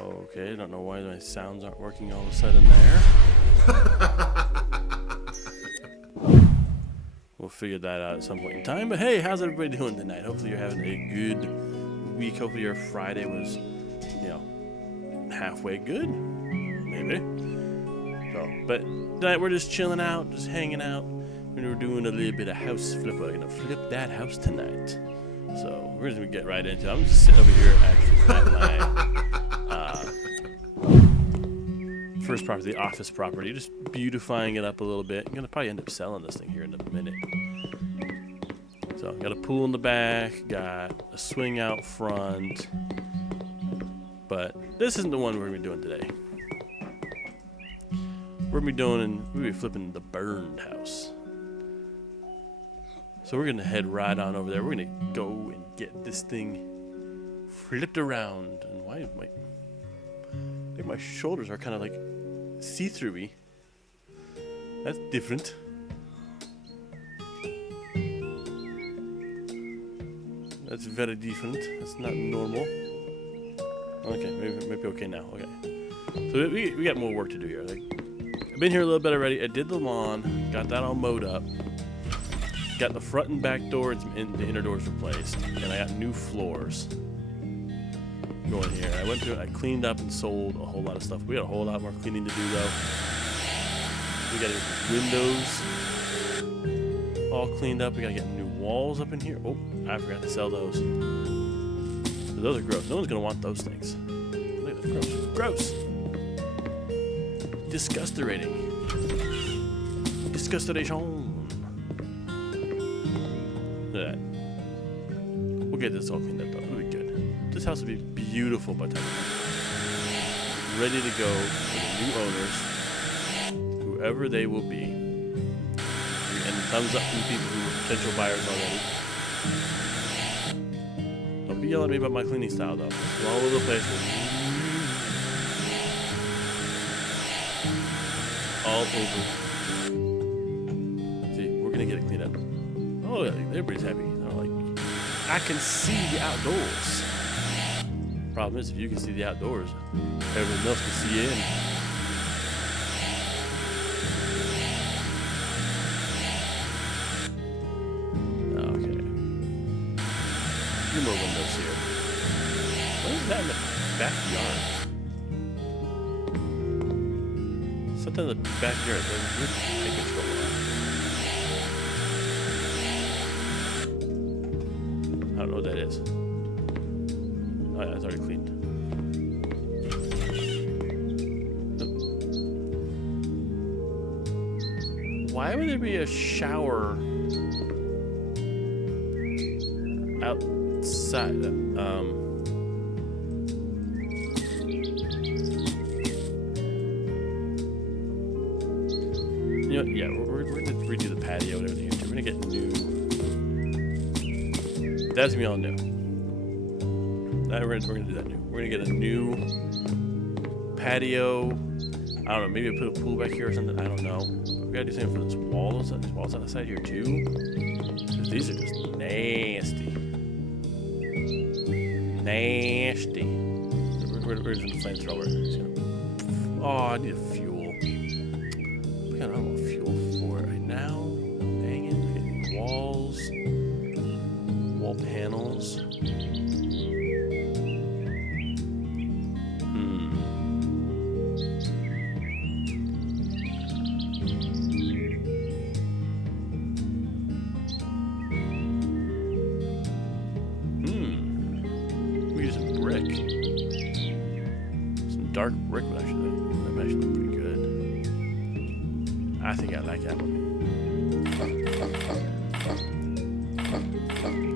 Okay, I don't know why my sounds aren't working all of a sudden there. We'll figure that out at some point in time. But hey, how's everybody doing tonight? Hopefully you're having a good week. Hopefully your Friday was, halfway good. Maybe. So, but tonight we're just chilling out, just hanging out. And we're doing a little bit of house flip. We're gonna flip that house tonight. So we're just gonna get right into it. I'm just sitting over here actually at my first property, the office property, just beautifying it up a little bit. I'm gonna probably end up selling this thing here in a minute. So got a pool in the back, got a swing out front, but this isn't the one we're gonna be doing today. We're gonna be flipping the burned house. So we're gonna head right on over there. We're gonna go and get this thing flipped around. And why am I think my shoulders are kind of like see-through-y. That's different. That's very different. That's not normal. Okay, maybe okay now. Okay. So we got more work to do here. Like, I've been here a little bit already. I did the lawn, got that all mowed up. Got the front and back door and the inner doors replaced, and I got new floors going here. I went through it, I cleaned up and sold a whole lot of stuff. We got a whole lot more cleaning to do though. We gotta get the windows all cleaned up. We gotta get new walls up in here. Oh, I forgot to sell those. So those are gross. No one's gonna want those things. Look at that, gross. Disgusterating. Disgustation. Look at that. We'll get this all cleaned up though. It'll be good. This house will be beautiful by the time it's ready to go for the new owners, whoever they will be. And thumbs up from people who are potential buyers already. Don't be yelling at me about my cleaning style though. It's all over the place. All over. See, we're gonna get it cleaned up. Oh, yeah, everybody's happy. They're like, I can see the outdoors. Problem is, if you can see the outdoors, everyone else can see in. Okay. A few more windows here. What is that in the backyard? Something in the backyard. There's weird pipage going on. I don't know what that is. Oh yeah, it's already cleaned. Why would there be a shower outside? Yeah, we're gonna redo the patio and everything. We're gonna get new. That's gonna be all new. We're gonna do that new. We're gonna get a new patio. I don't know. Maybe put a pool back here or something. I don't know. We gotta do something for this walls. There's walls on the side here too. Because these are just nasty. Nasty. We're just gonna flamethrower. Oh, I need a fuel. I don't know what fuel for it right now. Dang it. We're getting walls. Wall panels. We use some brick. Some dark brick would actually look pretty good. I think I like that one.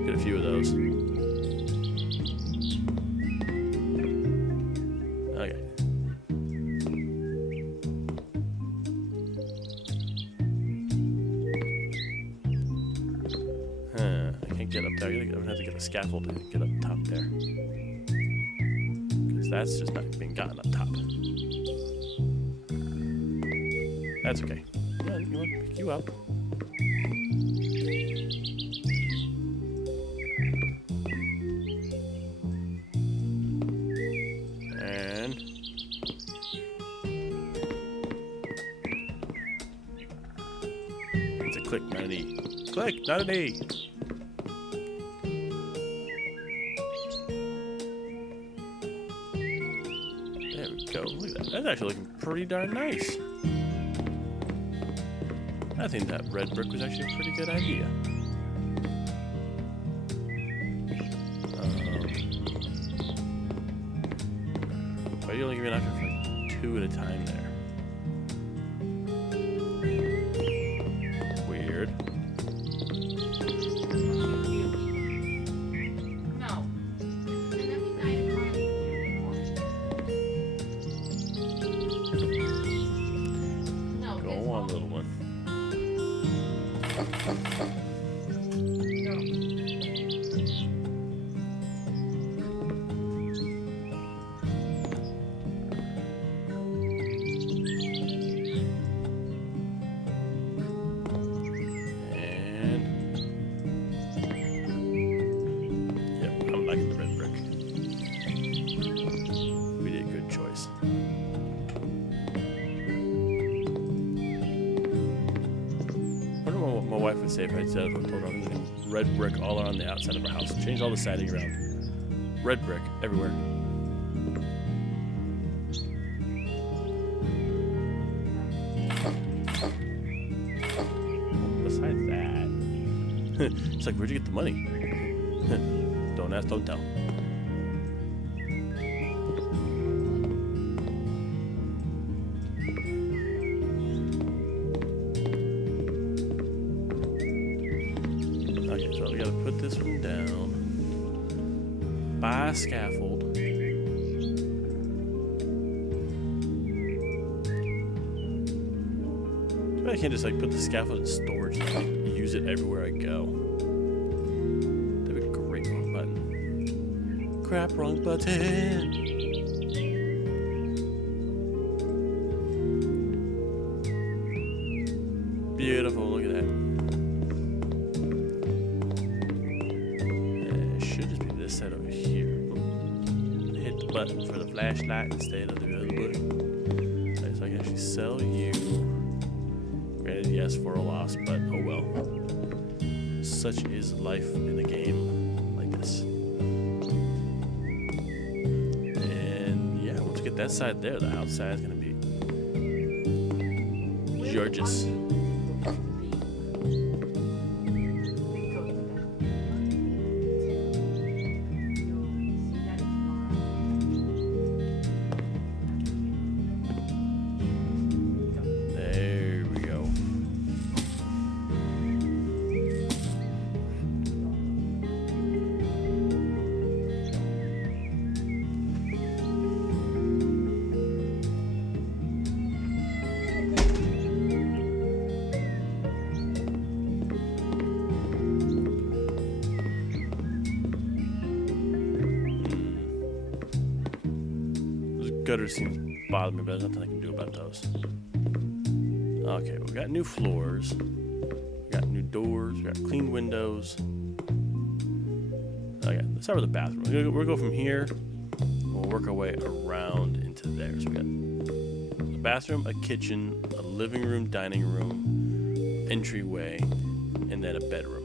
Get a few of those. Okay. I can't get up there. I'm gonna have to get a scaffold to get up top there. Because that's just not being gotten up top. That's okay. Yeah, you want to pick you up. And Click, not an E. Click, not an E. There we go. Look at that. That's actually looking pretty darn nice. I think that red brick was actually a pretty good idea. Why do you only give me an option for like 2 at a time there? Weird. No. Go on, little one. Would say if I said if I told her I'm using red brick all around the outside of our house. Change all the siding around. Red brick everywhere. Besides that, it's like, where'd you get the money? Don't ask, don't tell. So we gotta put this one down. Buy a scaffold. I can't just like put the scaffold in storage and like, use it everywhere I go. That'd be great. Wrong button. Crap, wrong button. Beautiful, look at that. Set over here. Hit the button for the flashlight instead of the other button. Right, so I can actually sell you. Granted, yes, for a loss, but oh well. Such is life in a game like this. And yeah, once we get that side there, the outside is gonna be gorgeous. Gutters seem to bother me, but there's nothing I can do about those. Okay, we got new floors. We got new doors. We got clean windows. Okay, let's start with the bathroom. We're gonna go from here. We'll work our way around into there. So we got a bathroom, a kitchen, a living room, dining room, entryway, and then a bedroom.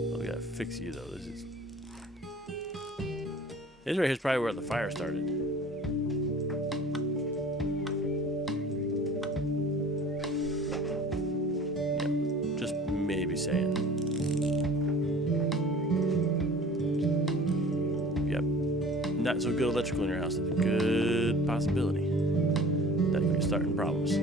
So we gotta fix you though. This right here is probably where the fire started. Yeah, just maybe saying. Yep, not so good electrical in your house. It's a good possibility. That could be starting problems.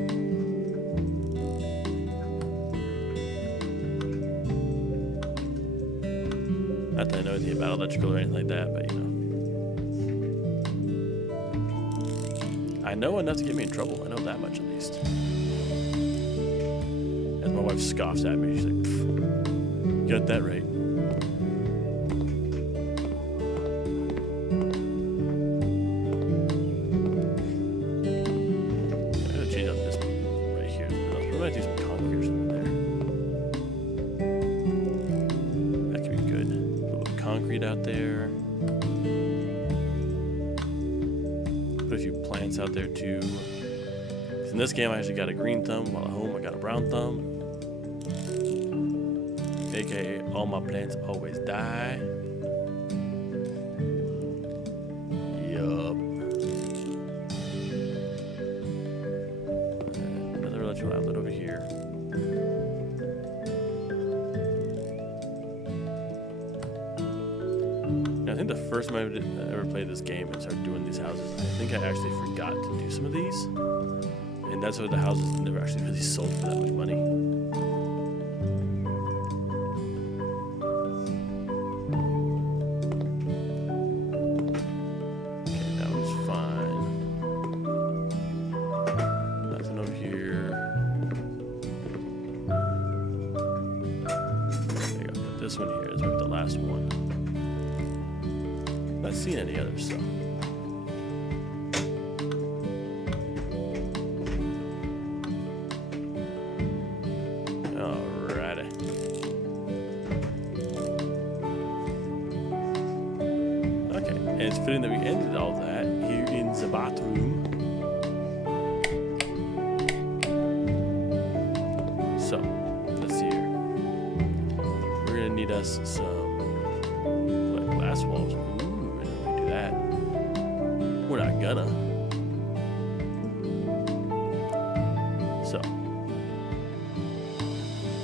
Not that I know anything about electrical or anything like that, but you know. I know enough to get me in trouble. I know that much at least. As my wife scoffs at me, she's like, you got that right. I gotta change out this right here. We might do some concrete or something there. That could be good. A little concrete out there. Put a few plants out there too. In this game, I actually got a green thumb, while at home, I got a brown thumb. AKA, all my plants always die. Yup. Another electrical outlet over here. I think the first time I ever played this game and started doing these houses, I think I actually forgot to do some of these. And that's why the houses never actually really sold for that much money. Okay, that one's fine. Nothing over here. There you go. Put this one here. This will be the last one. Not seen any others, so. Alrighty. Okay, and it's fitting that we ended all that here in the bathroom. So, let's see here. We're gonna need us some glass walls. That. We're not gonna. So,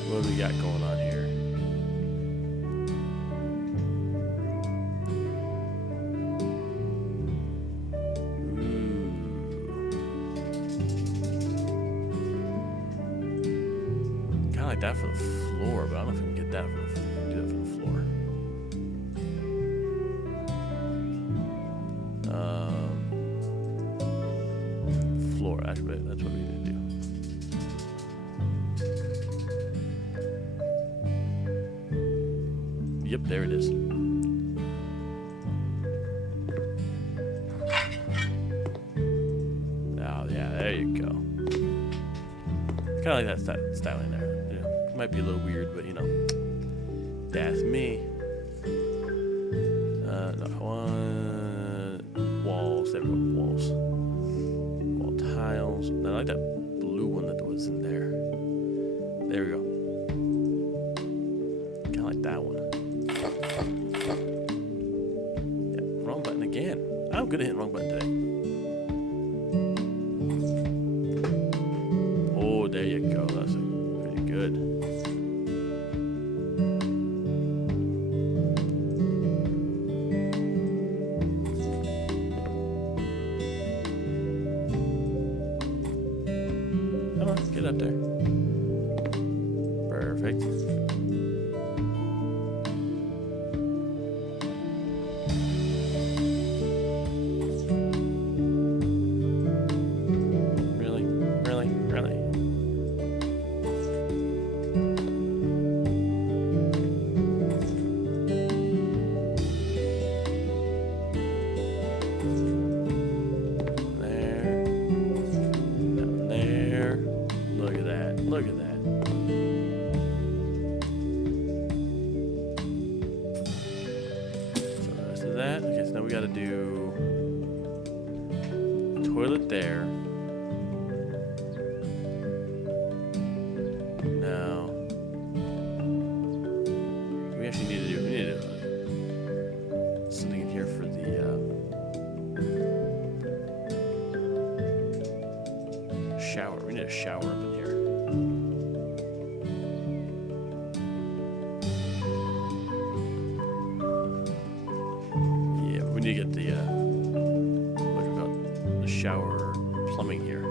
what do we got going on here? Kind of like that for the floor, but I don't know if we can get that for the floor. Do that for the floor. Floor, actually, that's what we need to do. Yep, there it is. Oh, yeah, there you go. Kind of like that styling there. You know, it might be a little weird, but you know, that's me. Walls, there we go, walls. Tiles. I like that blue one that was in there. There we go. Kind of like that one. Yeah, wrong button again. I'm good at hitting wrong button today. Oh, there you go. That's pretty good. Get up there. Perfect. Really? Really? Really? Look at that. Look at that. So the rest of that. Okay, so now we got to do a toilet there. Now, we actually need to do something in here for the shower. We need a shower up in here. Yeah, we need to get the what do we call it? The shower plumbing here.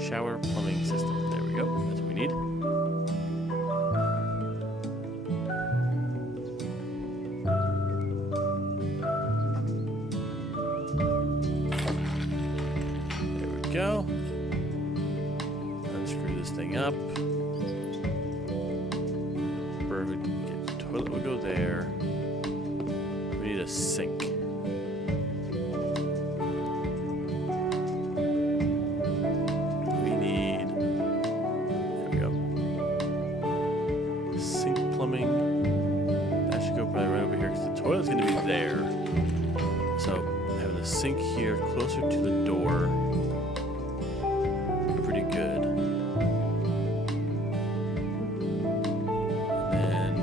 Shower plumbing system. There we go. That's what we need. Go. Unscrew this thing up. Perfect. Okay, the toilet will go there. We need a sink. We need. There we go. Sink plumbing. That should go probably right over here because the toilet's going to be there. So having the sink here closer to the door. Pretty good. And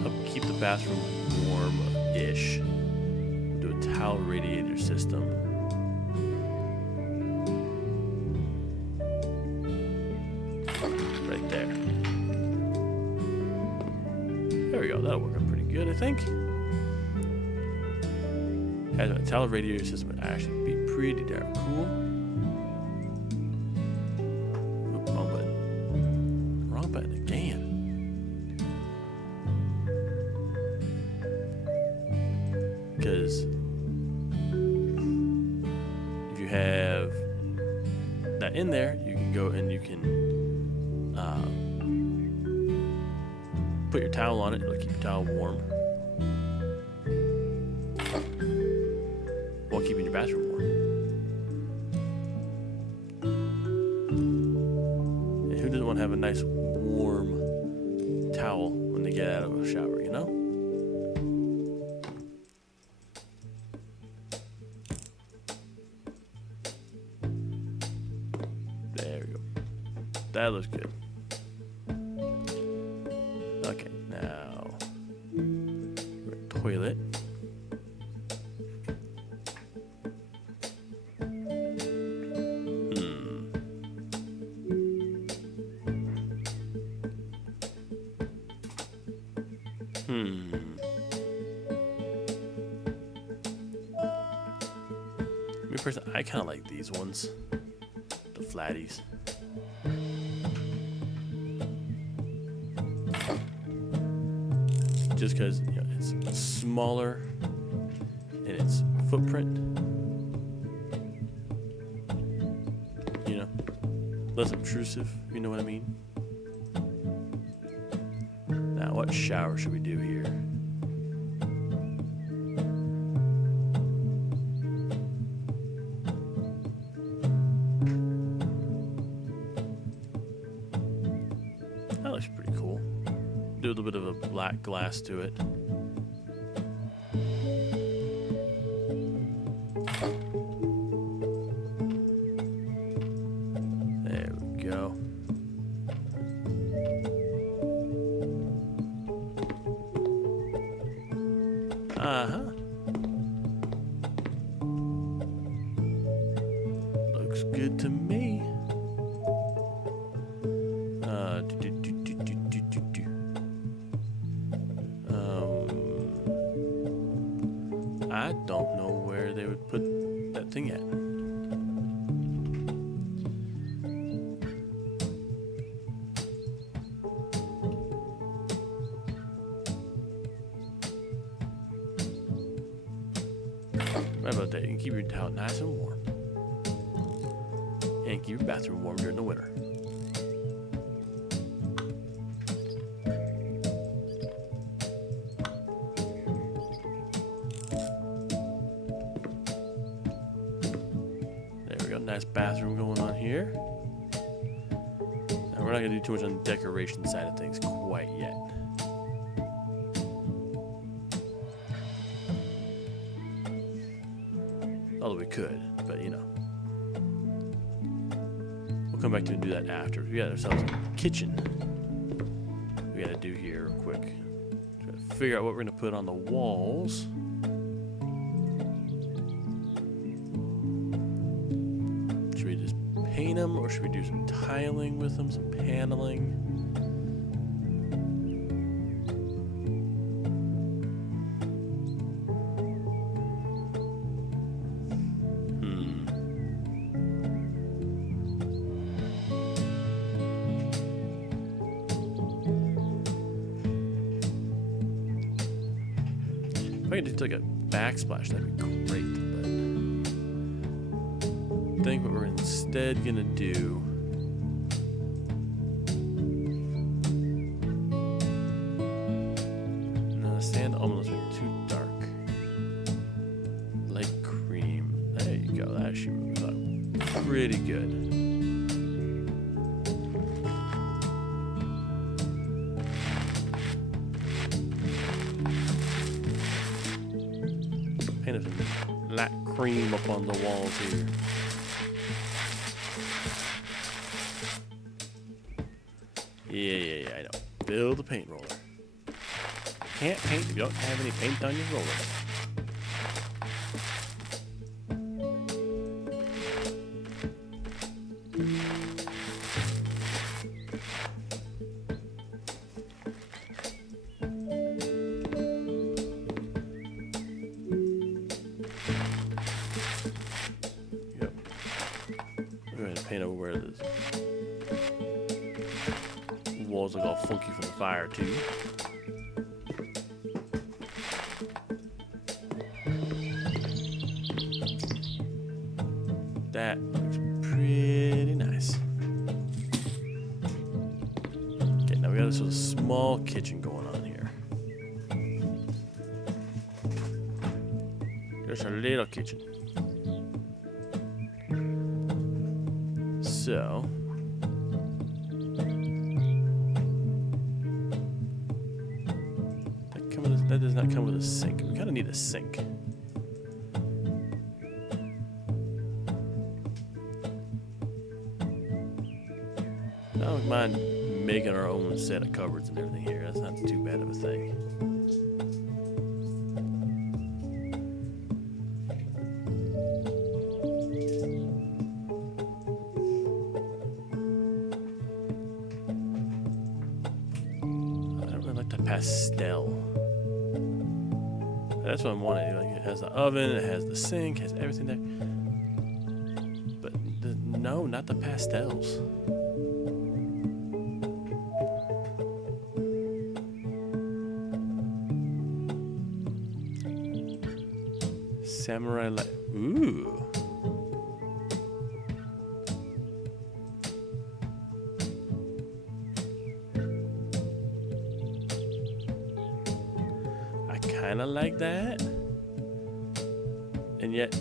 then keep the bathroom warm-ish. Do a towel radiator system. Right there. There we go. That'll work out pretty good, I think. Having a towel radiator system would actually be pretty darn cool. Oop, wrong button. Wrong button again. Because if you have that in there, you can go and you can put your towel on it. It'll keep your towel warm while keeping your bathroom warm. And who doesn't want to have a nice warm towel when they get out of a shower, you know? There we go. That looks good. Okay, now toilet. Me personally, I kind of like these ones, the flatties. Just because it's smaller in its footprint, less obtrusive. You know what I mean? Now, what shower should we do here? That looks pretty cool. Do a little bit of a black glass to it. There we go. Looks good to me. I don't know where they would put that thing at. Right about that. You can keep your towel nice and warm. And keep your bathroom warm during the winter. There we go. Nice bathroom going on here. Now we're not going to do too much on the decoration side of things quite yet. Although we could, but we'll come back to and do that after. We got ourselves a kitchen. We got to do here real quick. Try to figure out what we're going to put on the walls. Should we just paint them, or should we do some tiling with them, some paneling? If I could do like a backsplash, that'd be great. But I think what we're instead gonna do no, sand almost looks too dark. Light cream. There you go. That should move up pretty good. Paint it cream up on the walls here. Yeah, I know. Build a paint roller. Can't paint if you don't have any paint on your roller. Yep. We're going to paint over where this walls look all funky from the fire too. That looks pretty nice. Okay, now we got this little small kitchen going on here. There's our little kitchen. So that does not come with a sink. We kind of need a sink. I don't mind making our own set of cupboards and everything here. That's not too bad of a thing. I don't really like the pastel. That's what I'm wanting. Like, it has the oven, it has the sink, it has everything there. But no, not the pastels. Samurai light. Ooh. I kind of like that. And yet,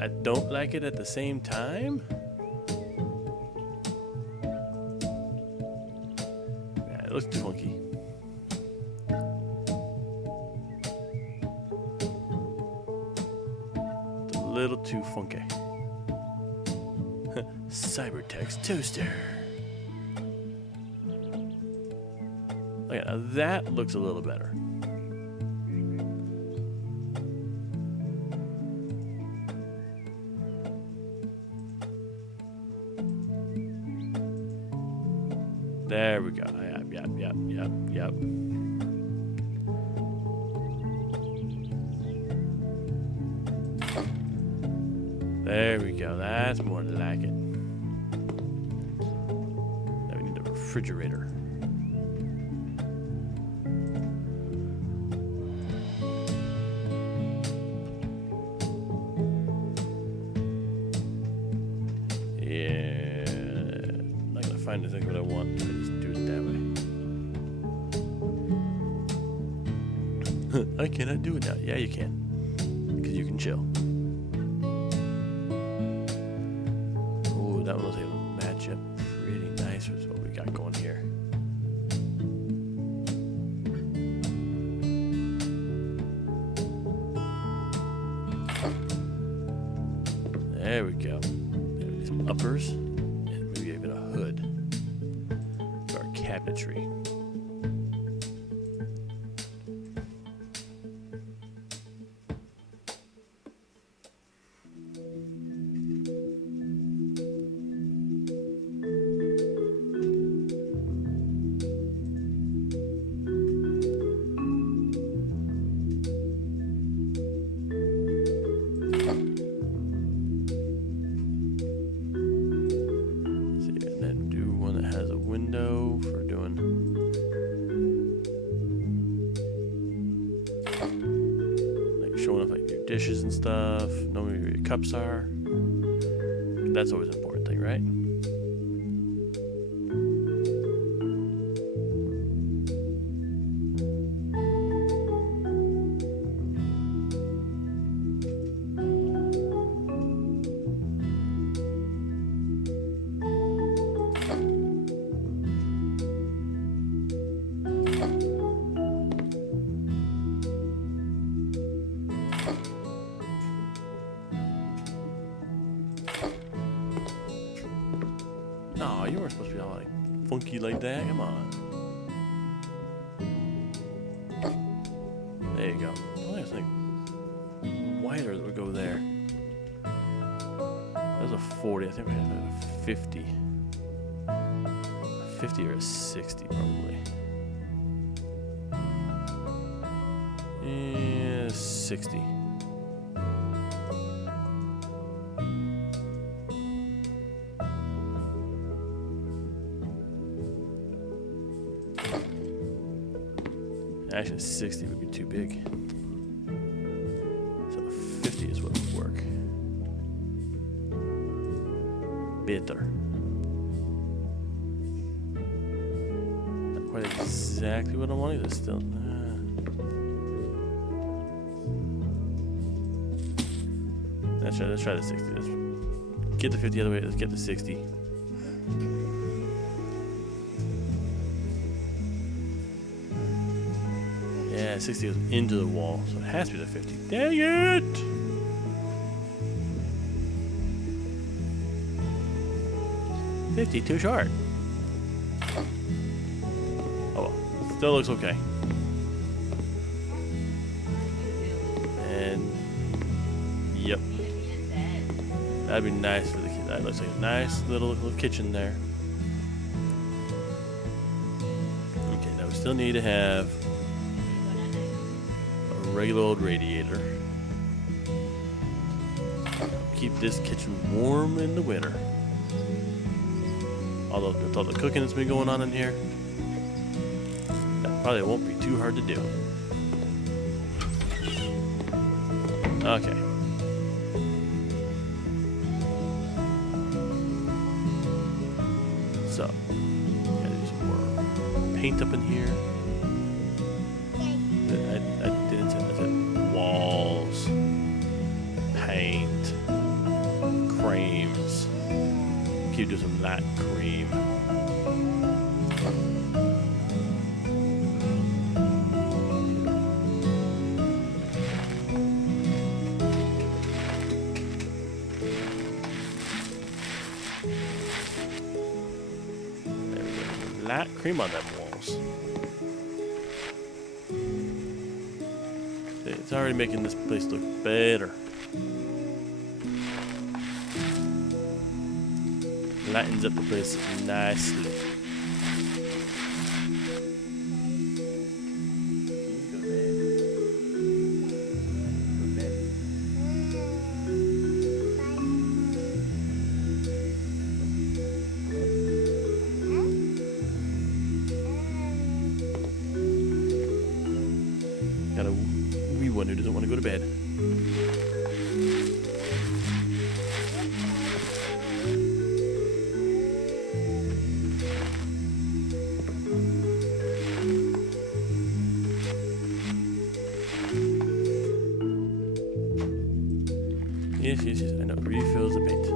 I don't like it at the same time. Yeah, it looks too funky. Little too funky. Cybertex toaster. Okay, now that looks a little better. There we go. Yep. There we go. That's more like it. Now we need a refrigerator. Yeah. I'm not gonna find exactly what I want. I just do it that way. I cannot do it now. Yeah, you can. Because you can chill. That one was able to match up pretty nice with what we got going here. There we go. There's some uppers and maybe even a hood for our cabinetry. Dishes and stuff, know where your cups are. That's always an important thing, right? funky like that. Come on. There you go. Oh, there's like wider that would go there. That was a 40. I think we had a 50. A 50 or a 60 probably. Yeah, 60. Actually, 60 would be too big. So 50 is what would work. Better. Not quite exactly what I want either still. Let's try the 60. Let's get the 50 out of the way. Let's get the 60. Yeah, 60 goes into the wall, so it has to be the 50. Dang it! $50 too short. Oh well, still looks okay. And yep, that'd be nice for the kid. That looks like a nice little kitchen there. Okay, now we still need to have a regular old radiator. Keep this kitchen warm in the winter. Although with all the cooking that's been going on in here, that probably won't be too hard to do. Okay. So, gotta do some more paint up in here. I didn't say that. I said walls, paint, creams. Keep doing some light cream. There we go. Light cream on them walls. It's already making this place look better. Lightens up the place nicely. Got a wee one who doesn't want to go to bed. Yes, I know. Refills the paint.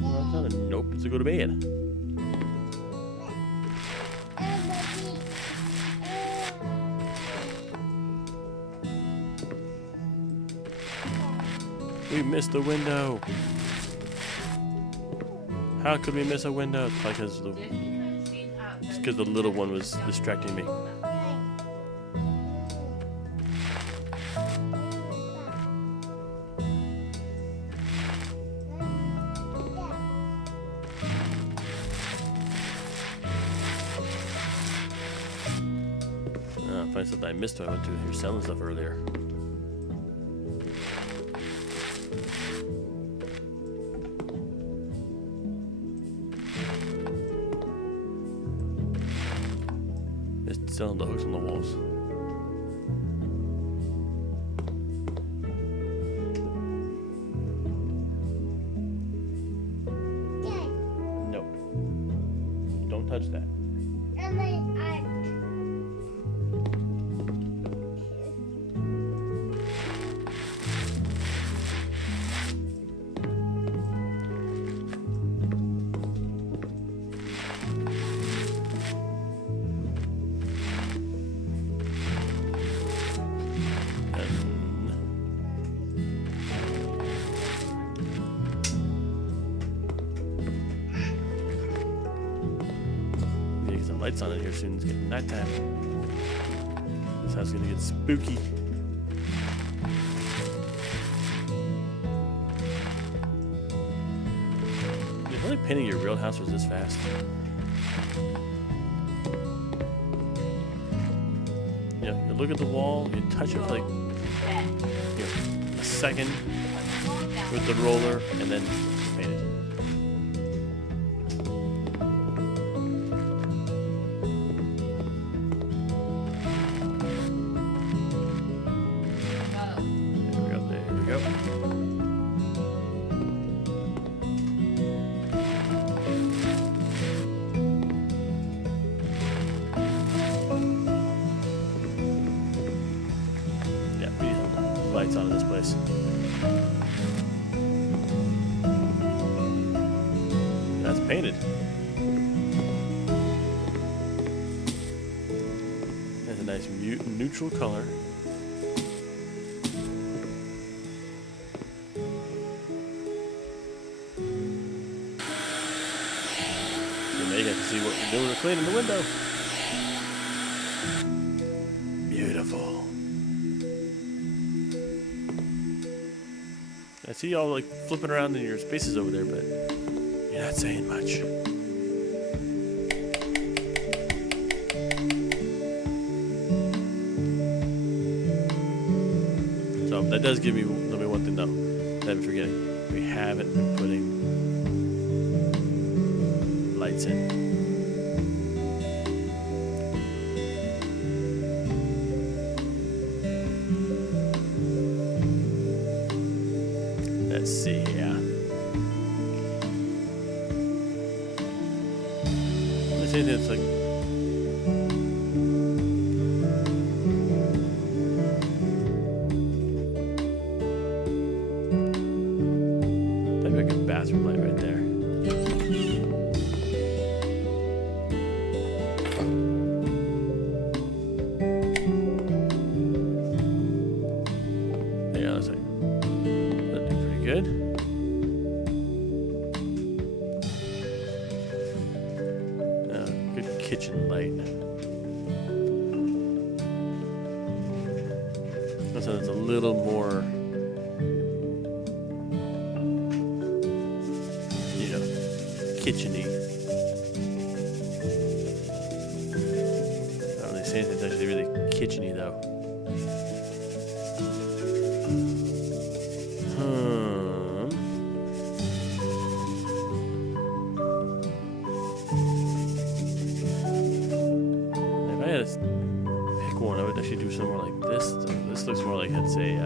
Well, that's not a nope. It's a go to bed. We missed the window. How could we miss a window? It's probably because the little one was distracting me. Find something I missed when I went to here selling stuff earlier. Selling the hooks on the walls. No. Don't touch that. lights on in here soon. It's getting nighttime. This house is gonna get spooky. If only painting your real house was this fast. Yeah, you look at the wall, you touch it for like a second with the roller, and then paint it. There we go. Yeah, we need lights on in this place. That's painted. That's a nice neutral color. So now you get to see what we're doing to cleaning the window. Beautiful. I see y'all like flipping around in your spaces over there, but you're not saying much. So that does give me one thing though that I'm forgetting. We haven't been putting lights in. Let's see here. Let's say it's like maybe a good bathroom light right there. Yeah, looks like that'd do pretty good. Good kitchen light. So it's a little more, you know, kitchen-y. Not really saying anything, it's actually really kitchen-y though. If I had to pick one, I would actually do somewhere like this. This looks more like it's a, you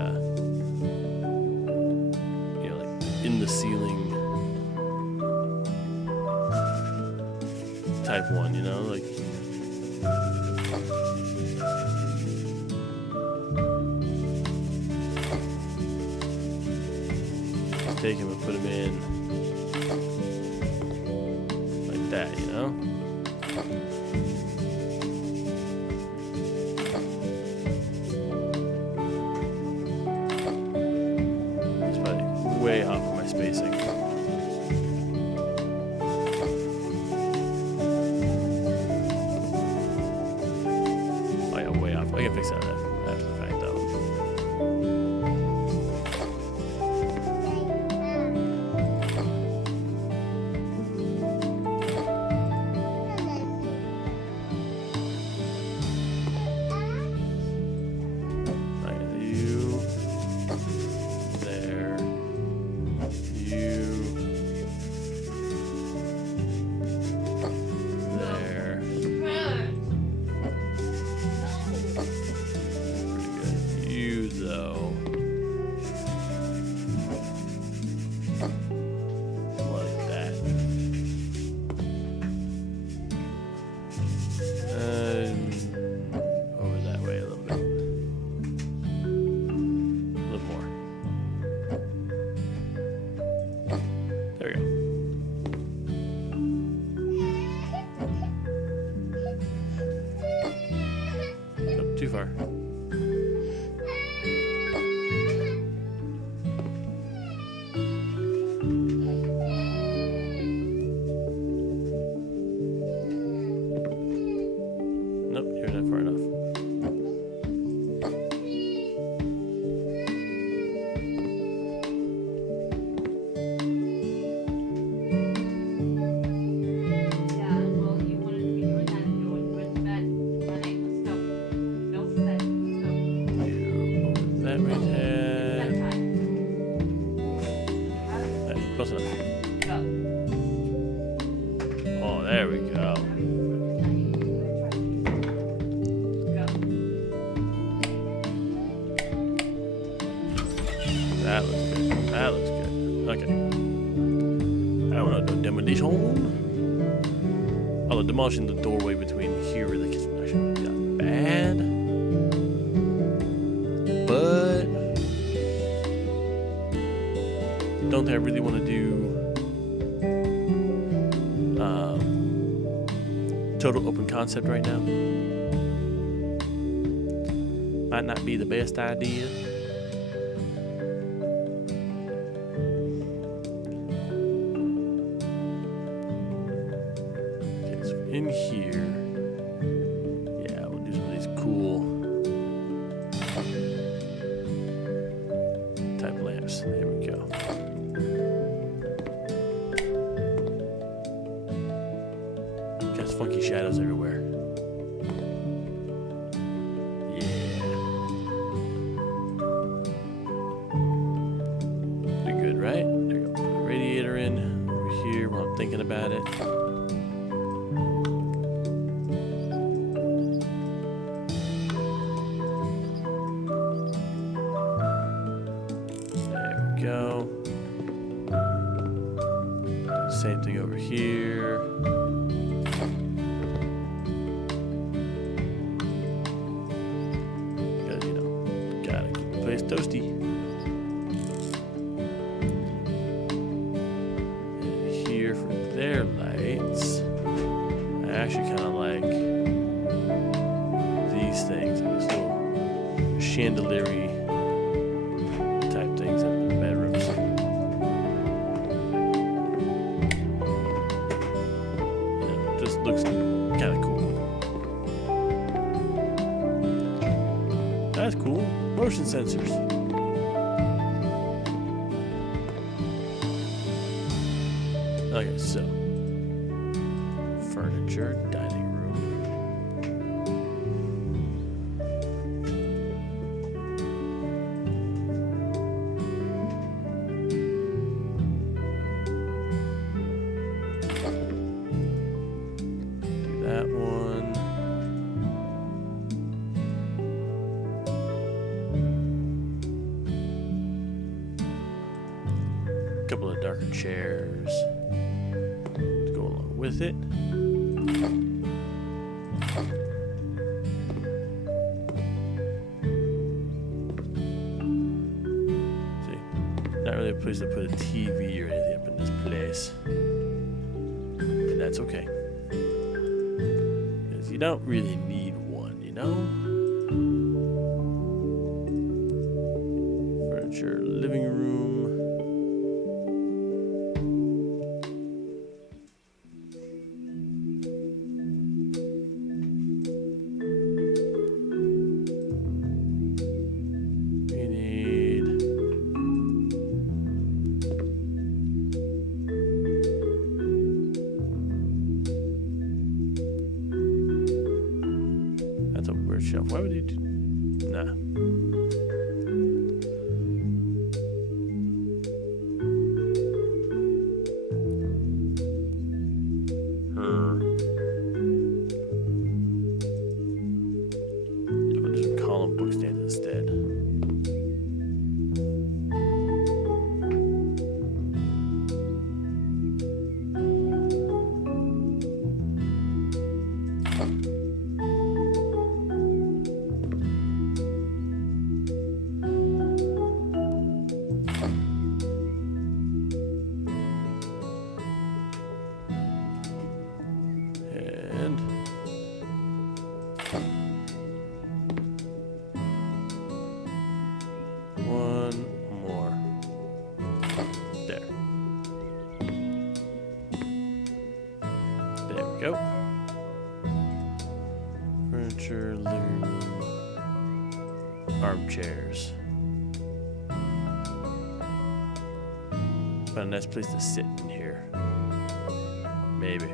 know, like in the ceiling type one, you know, like. Take him and put him in like that, you know? It's probably way off of my spacing. Oh yeah, way off. I can fix that after the fact though. Too far. That looks good. That looks good. Okay. I don't know, no demolition. Although demolishing the doorway between here and the kitchen actually wouldn't be that bad. But don't think I really want to do total open concept right now. Might not be the best idea. Okay, so in here, yeah, we'll do some of these cool type lamps. There we go. Got funky shadows everywhere. Right? There you go. Put the radiator in over here while I'm thinking about it. There we go. Same thing over here. Because, you know, gotta keep the place toasty. Their lights. I actually kind of like these things, like this little chandelier type things in the bedrooms. You know, just looks kind of cool. That's cool. Motion sensors. Okay, so furniture, dining room. Do that one. A couple of darker chairs with it. See, not really a place to put a TV or anything up in this place, and that's okay, because you don't really need one, you know. Furniture, living room. Shelf. Why would you do? Nah. I'll do some column book stands instead. One more. There. There we go. Furniture, living room, armchairs. Find a nice place to sit in here. Maybe.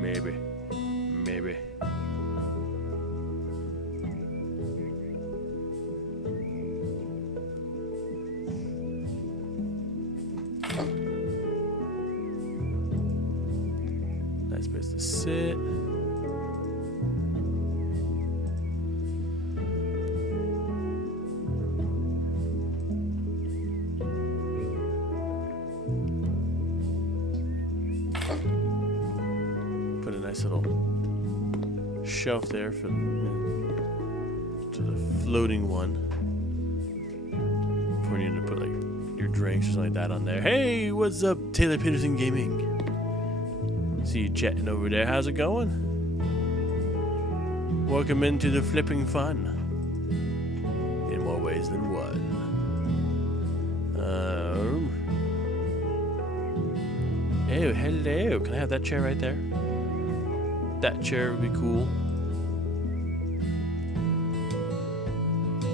Maybe. Maybe. Nice place to sit. nice little shelf there for to the floating one. Before you need to put like your drinks or something like that on there. Hey, what's up, Taylor Peterson Gaming? See you chatting over there. How's it going? Welcome into the flipping fun. In more ways than one. Oh, hello. Can I have that chair right there? That chair would be cool.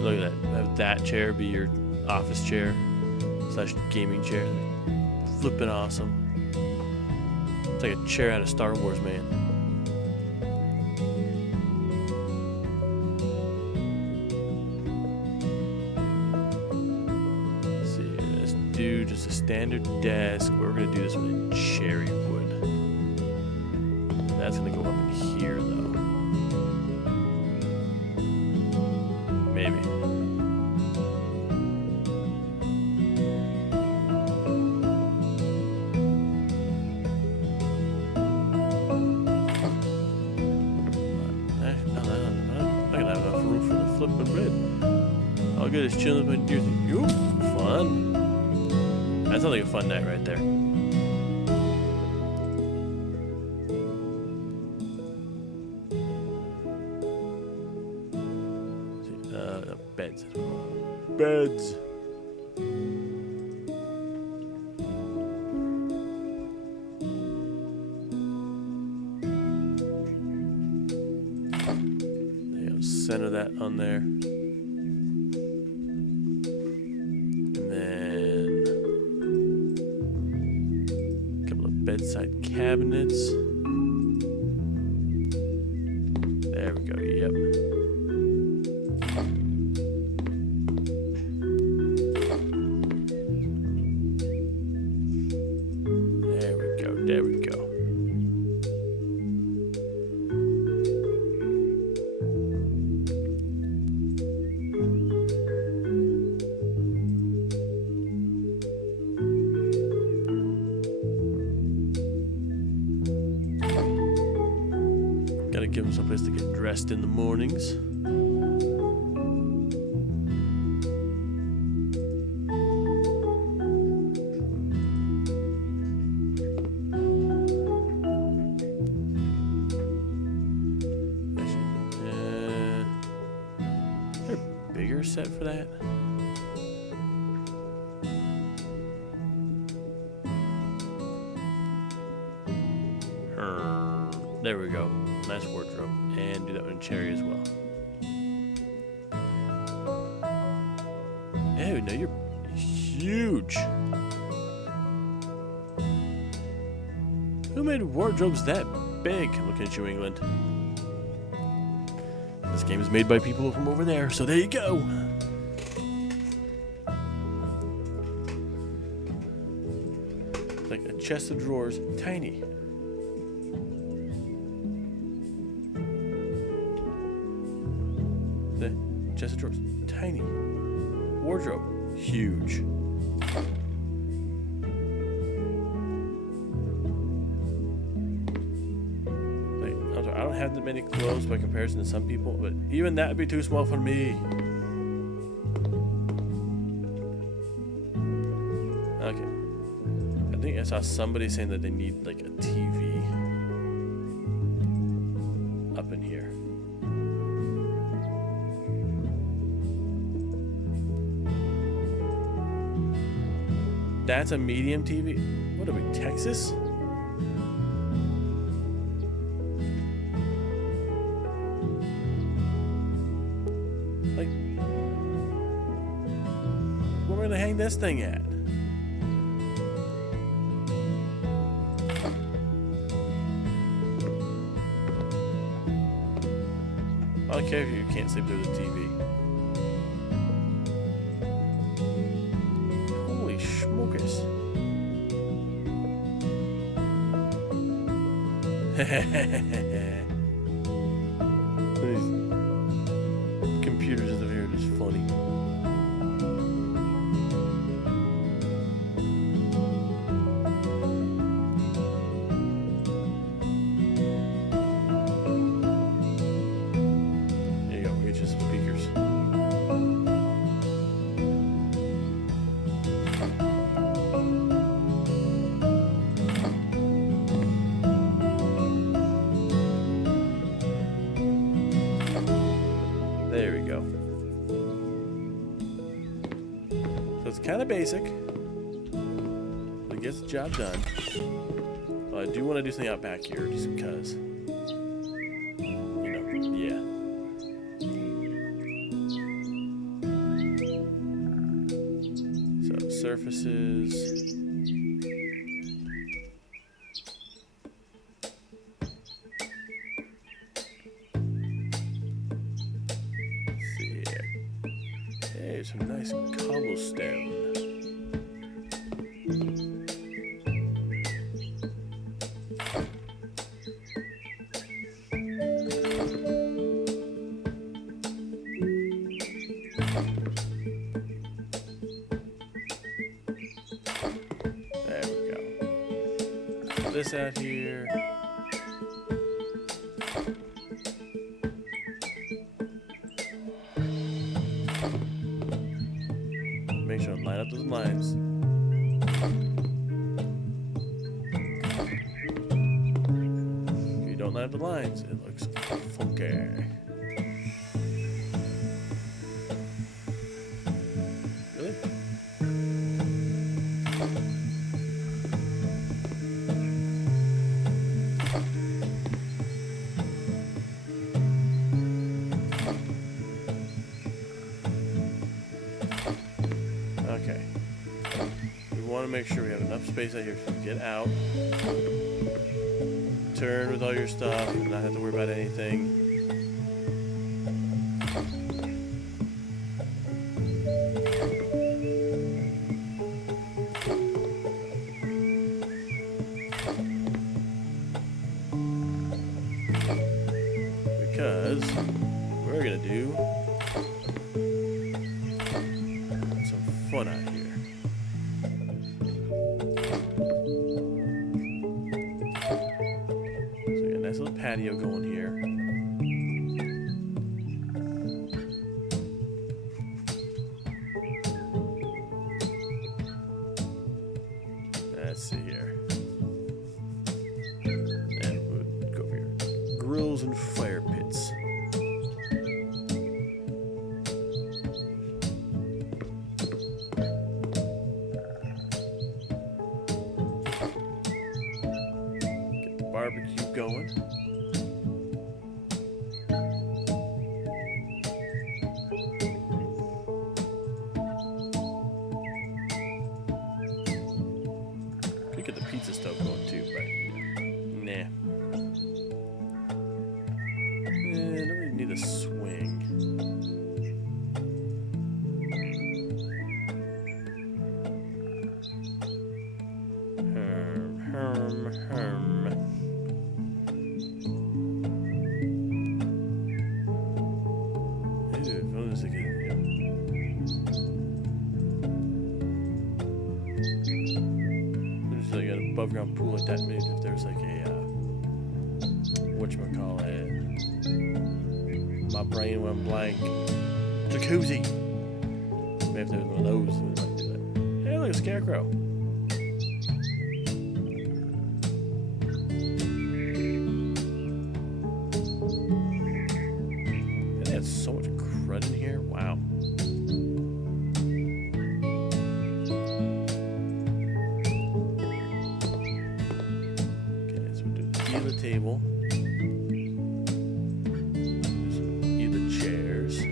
Look at that. Have that chair be your office chair / gaming chair. Flippin' awesome. It's like a chair out of Star Wars, man. Let's see, let's do just a standard desk. We're gonna do this with a cherry wood. That's gonna go up in here, though. Maybe. All good is chilling with my dear thing. Yo, fun. That sounds like a fun night right there. Beds. Beds. There you go. Center that on there. Bedside cabinets. There we go, yep. There we go, there we go. Gotta give them someplace to get dressed in the mornings. Is there a bigger set for that? There we go. Nice wardrobe. And do that one in cherry as well. Oh, no, you're huge. Who made wardrobes that big? Looking at you, England. This game is made by people from over there, so there you go. Like a chest of drawers, tiny. The chest of drawers, tiny. Wardrobe, huge. Like, I'm sorry, I don't have that many clothes by comparison to some people, but even that would be too small for me. Okay. I think I saw somebody saying that they need like a TV up in here. That's a medium TV? What are we, Texas? Like, where are we gonna hang this thing at? I don't care if you can't sleep through the TV. Smokers. These computers over here are just funny. just speakers. There we go. So it's kind of basic, but it gets the job done. But I do want to do something out back here, just because. You know, yeah. So surfaces. Hey, some nice cobblestone. There we go. Put this out here. Make sure to line up those lines. If you don't line up the lines, it looks funky. Really? Okay. We want to make sure we have enough space out here to get out, turn with all your stuff, and not have to worry about anything. Because we're gonna do some fun out here. So we got a nice little patio going here. Let's see here. And we'll go over here. Grills and fire pits. Get the barbecue going. Could get the pizza stove going too, but nah. Don't really need a swing. Herm. Ew, if I was thinking, there's like an above ground pool like that. Maybe if there's like a whatchamacallit. My brain went blank. Jacuzzi. Maybe if there's one of those, we might do that. Hey, look, a scarecrow. They had so much crud in here. Wow. Okay, so we'll do the Gila table. Chairs. I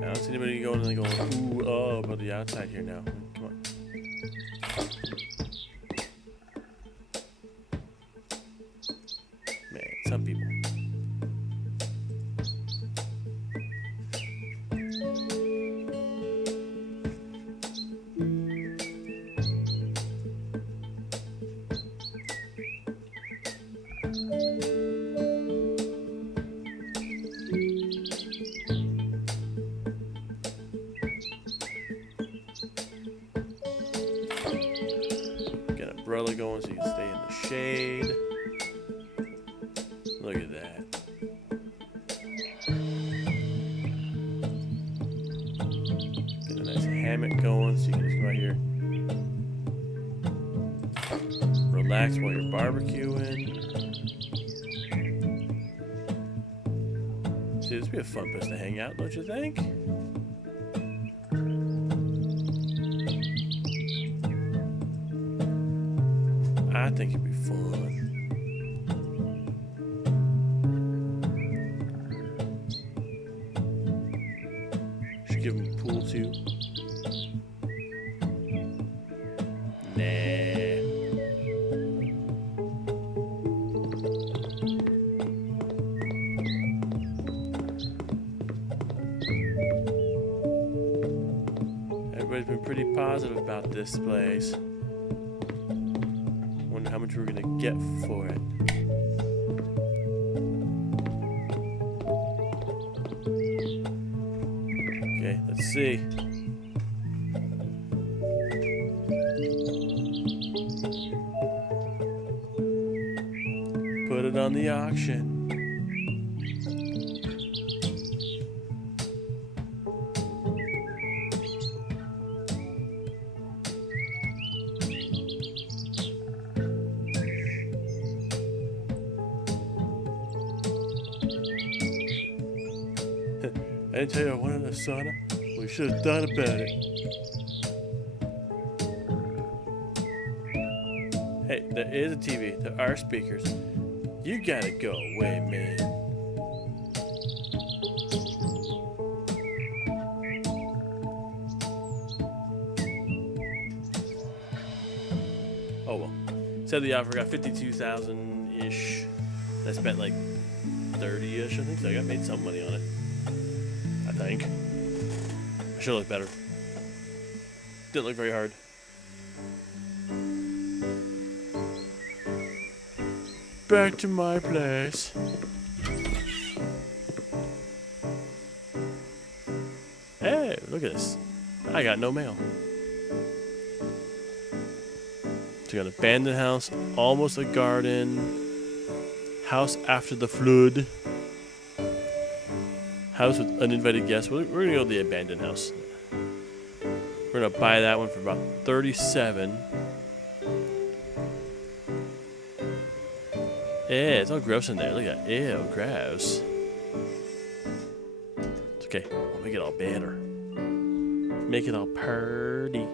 don't see anybody going and going, ooh, oh, about the outside here now. Come on. Man, some people. umbrella going so you can stay in the shade. Look at that. Get a nice hammock going so you can just go out here. Relax while you're barbecuing. See, this would be a fun place to hang out, don't you think? I think it'd be fun. Should give him a pool too. Nah. Everybody's been pretty positive about this place. Wonder how much we're gonna get for it. Okay, let's see. Put it on the auction. I didn't tell you I wanted a sauna. We should have thought about it. Hey, there is a TV. There are speakers. You gotta go away, man. Oh well. Said the offer got 52,000-ish. I spent like 30-ish, I think, so I got made some money on it. I think. I should look better. Didn't look very hard. Back to my place. Hey, look at this. I got no mail. So we got an abandoned house, almost a garden, house after the flood. House with uninvited guests. We're gonna go to the abandoned house. We're gonna buy that one for about 37. Yeah, it's all gross in there. Look at that. Ew, gross. It's okay. We'll make it all better. Make it all purty.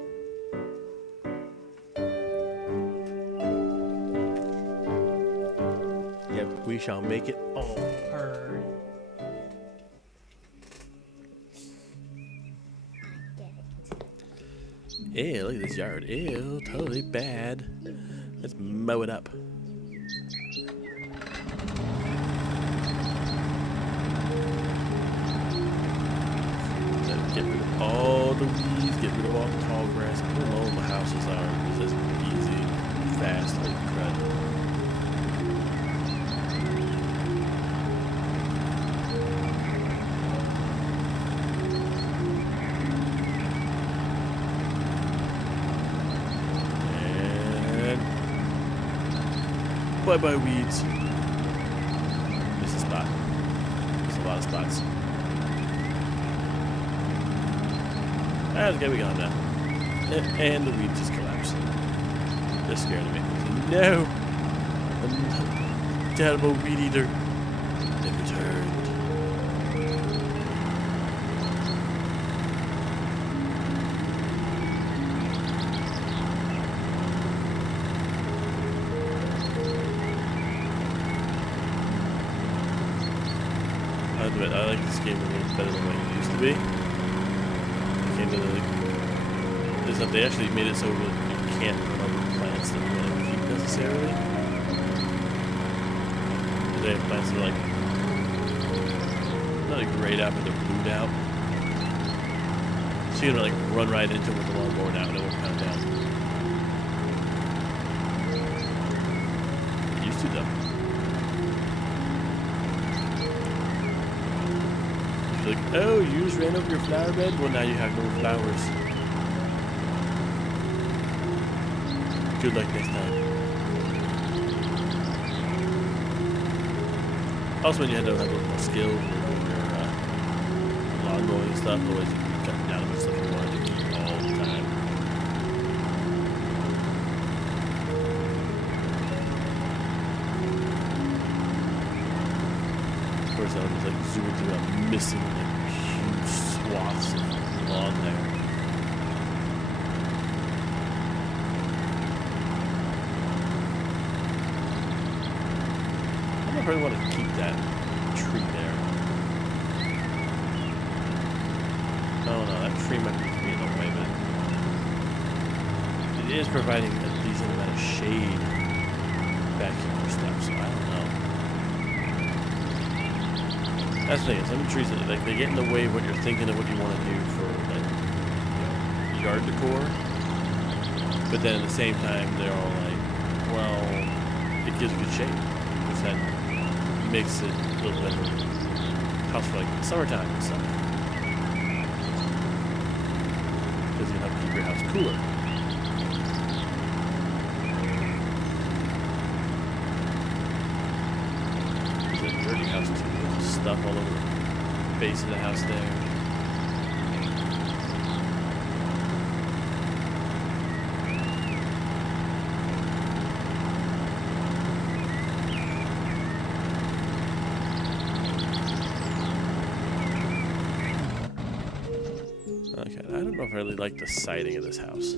Yep, we shall make it all purty. Ew, look at this yard. Ew, totally bad. Let's mow it up. Get rid of all the weeds, get rid of all the tall grass. How long the houses are. It's just easy, fast, holy crud. Bye-bye, weeds. Missed a spot. There's a lot of spots. That's okay, we got them now. And the weeds just collapsed. They're scared of me. No! The terrible weed eater. They returned. I like this game better than what it used to be. They actually made it so you can't remember plants that you want to keep necessarily. They have plants that are like not like grayed out, but they're blued out. So you can like run right into it with the lawnmower now and it won't count down. It used to though. Like, oh, you just ran over your flower bed? Well, now you have no flowers. Good luck next time. Also, when you had to have a little more skill with your lawn mowing and stuff, otherwise you could be cutting down on stuff you wanted to keep all the time. Of course, I was like zooming through, I'm missing like huge swaths of lawn there. I probably want to keep that tree there. Oh no, that tree might be in the way, but it is providing a decent amount of shade back here for stuff, so I don't know. That's the thing, some trees that like they get in the way of what you're thinking of what you want to do for like, you know, yard decor. But then at the same time they're all like, well, it gives good shade. Which that makes it a little better house for like summertime and stuff. Because you have to keep your house cooler. It's a dirty house too. There's stuff all over the base of the house there. Okay, I don't know if I really like the siding of this house.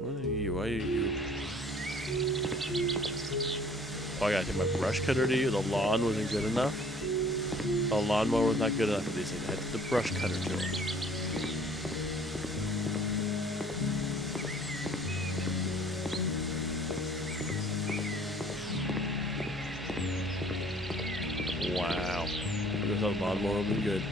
What are you? Why are you? Oh, I gotta take my brush cutter to you. The lawn wasn't good enough. The lawnmower was not good enough for these things. I had the brush cutter to it. Wow. I guess that lawnmower would be good.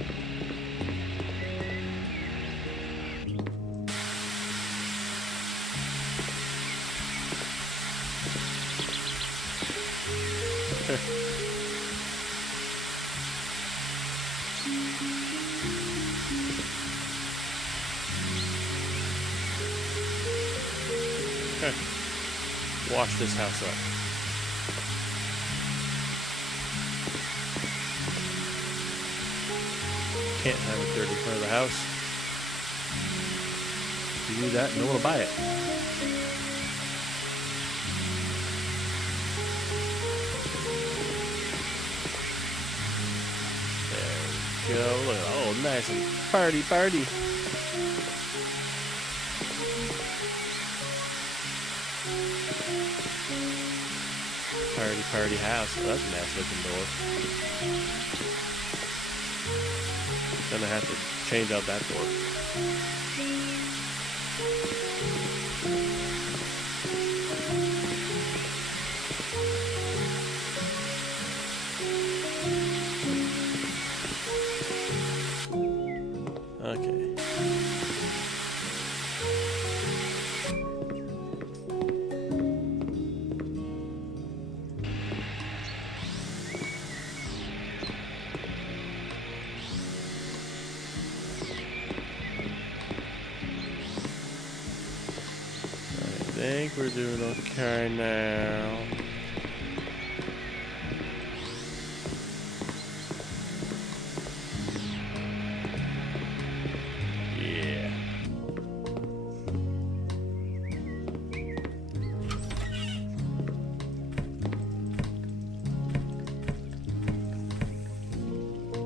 Wash this house up. Can't have it dirty in front of the house. If you do that, no one will buy it. There we go. Look at that. Oh, nice and party. Party house. Oh, that's a nice looking door. Gonna have to change out that door. Okay. I think we're doing okay now. Yeah.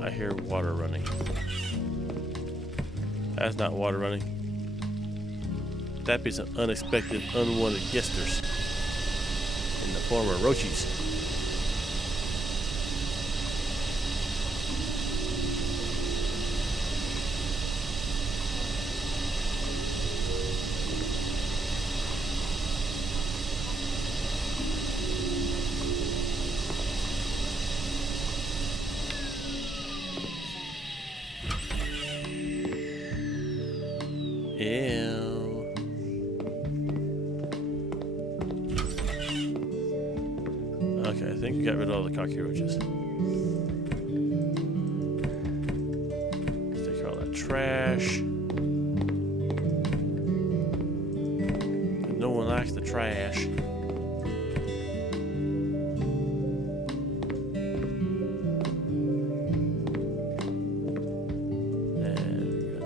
I hear water running. That's not water running. That be some unexpected, unwanted guesters in the form of roaches. Ew. Okay, I think we got rid of all the cockroaches. Let's take care of all that trash. No one likes the trash.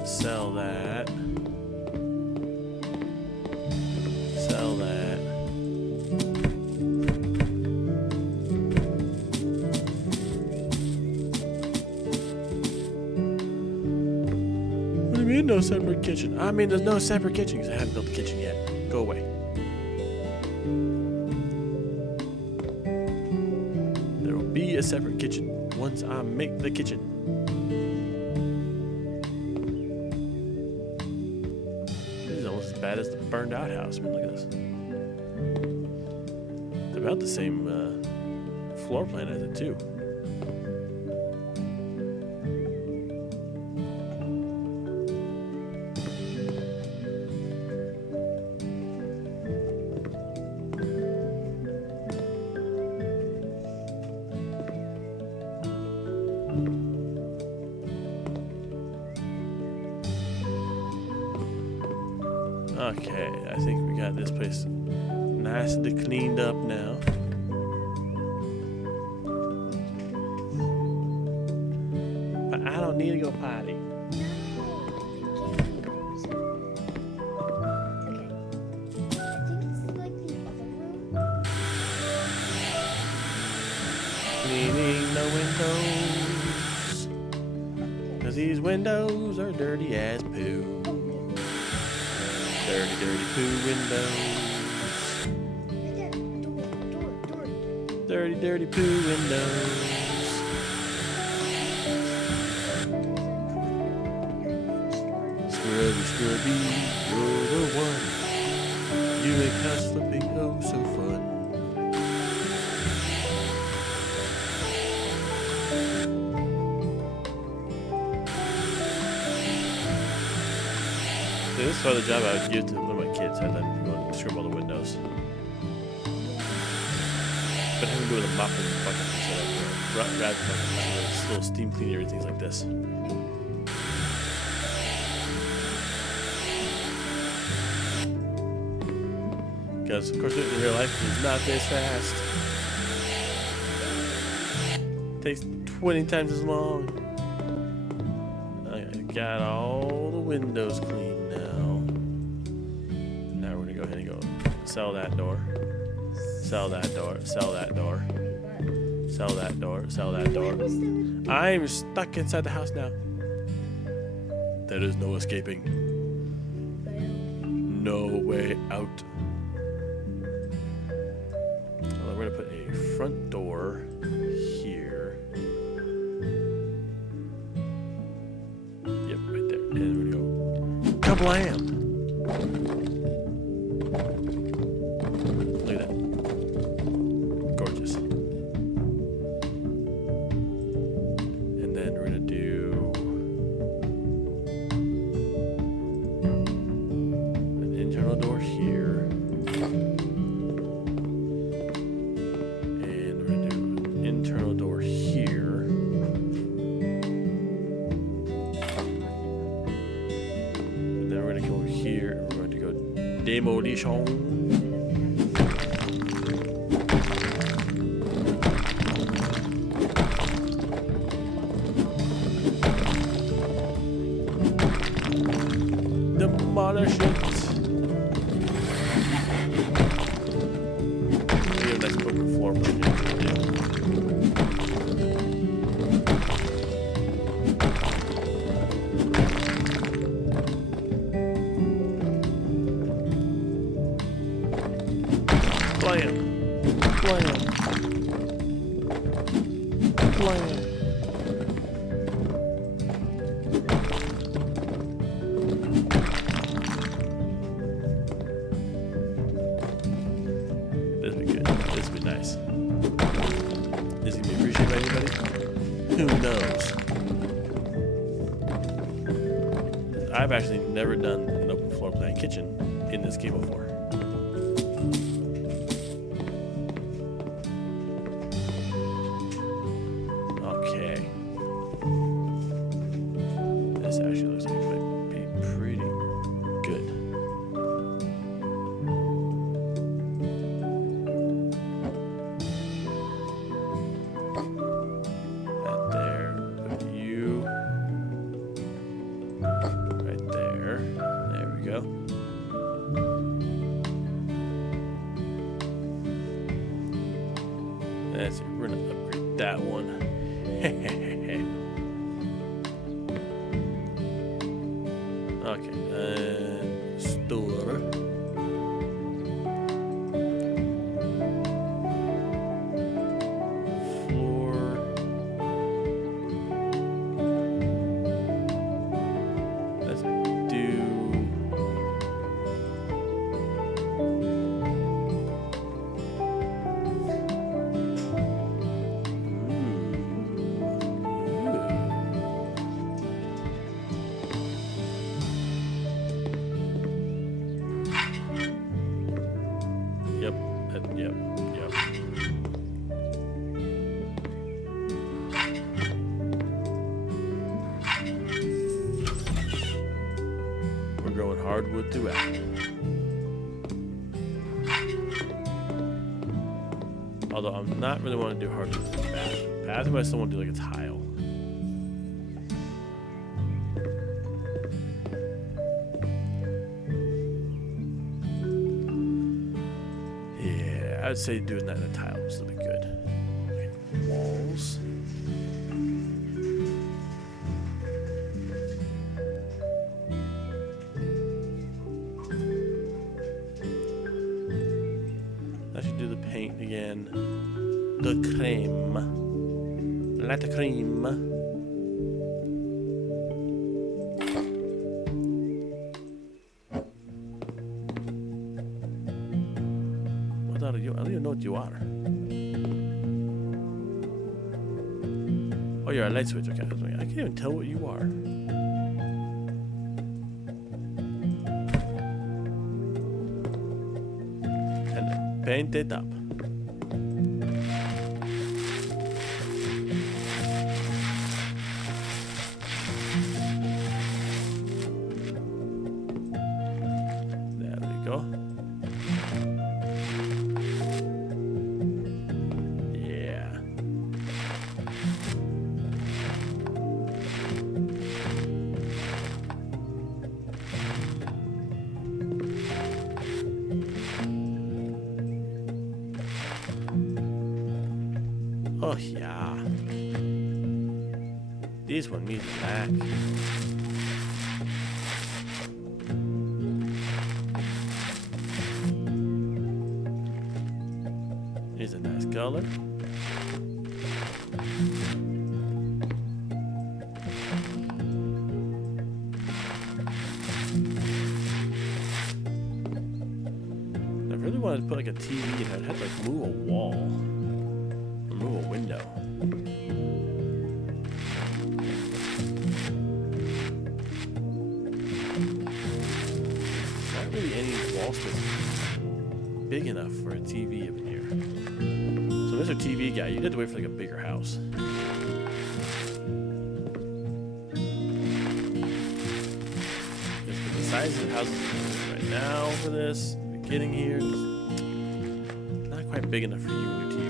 Sell that. Sell that. What do you mean no separate kitchen? I mean there's no separate kitchen because I haven't built the kitchen yet. Go away. There will be a separate kitchen once I make the kitchen. Bad as the burned out house. I mean, look at this. It's about the same floor plan as it too. Okay, I think we got this place nicely cleaned up now. But I don't need to go potty. Cleaning the windows, 'cause these windows are dirty as poo. Dirty, dirty poo windows. Dirty, dirty poo windows. Scrubby, scrubby, you're the one. You make house flipping oh so fun. This is the job I would give to one of my kids. Have them go and scrub all the windows. But having to do with a mop and bucket instead of rather than this little steam cleaner and things like this. Because of course in real life it's not this fast. It takes 20 times as long. I got all the windows clean. Now we're gonna go ahead and go sell that door, sell that door, sell that door, sell that door, sell that door. I'm stuck inside the house now. There is no escaping. No way out. Well, we're gonna put a front door here. Yep, right there. And we're gonna go kablam. Look at that. Gorgeous. And then we're gonna do an internal door here. And we're gonna do an internal door here. And then we're gonna go here. We're going to go demolition. Demolish it. We have a nice open floor plan here. Blam. Blam. Blam. This would be good. This would be nice. Is it going to be appreciated by anybody? Who knows? I've actually never done an open floor plan kitchen in this game before. Okay. This actually looks like go. That's it. We're gonna upgrade that one. Okay, store. Floor. Let's do. Yep. We're growing hardwood throughout. Although I'm not really want to do hardwood in the bathroom. Bathroom, I still want to do like a tile. Yeah, I would say doing that in a tile would still be good. Okay, walls. I should do the paint again. The creme. Latte cream. What are you? I don't even know what you are. Oh, you're a light switch. Okay, I can't even tell what you are. And paint it up. There we go. Yeah. Oh yeah. This one needs black. It's a nice color. I really wanted to put like a TV and I'd have to like move a wall. Move a window. Not really any wall space big enough for a TV up here. So Mr. TV guy, you'd have to wait for like a bigger house. The size of the house right now for this, the beginning here, not quite big enough for you and your TV.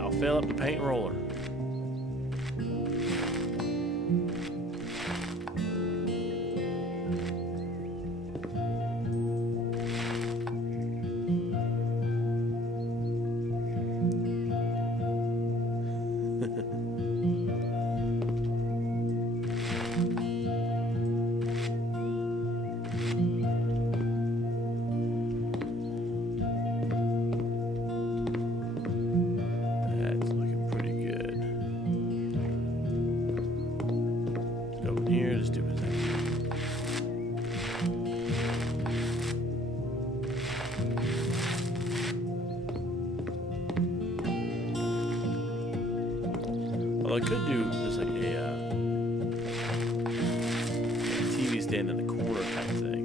I'll fill up the paint roller. Here, just do it. Well, I could do just like a TV stand in the corner type thing.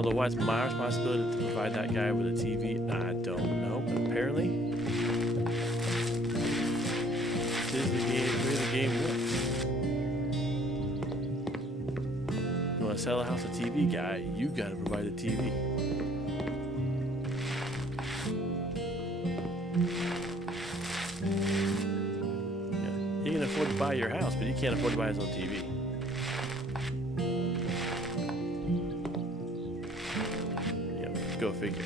Although why it's my responsibility to provide that guy with a TV, I don't know. But apparently, this is the way the game works. You want to sell a house a TV guy, you got to provide a TV. Yeah, he can afford to buy your house, but he can't afford to buy his own TV. Go figure.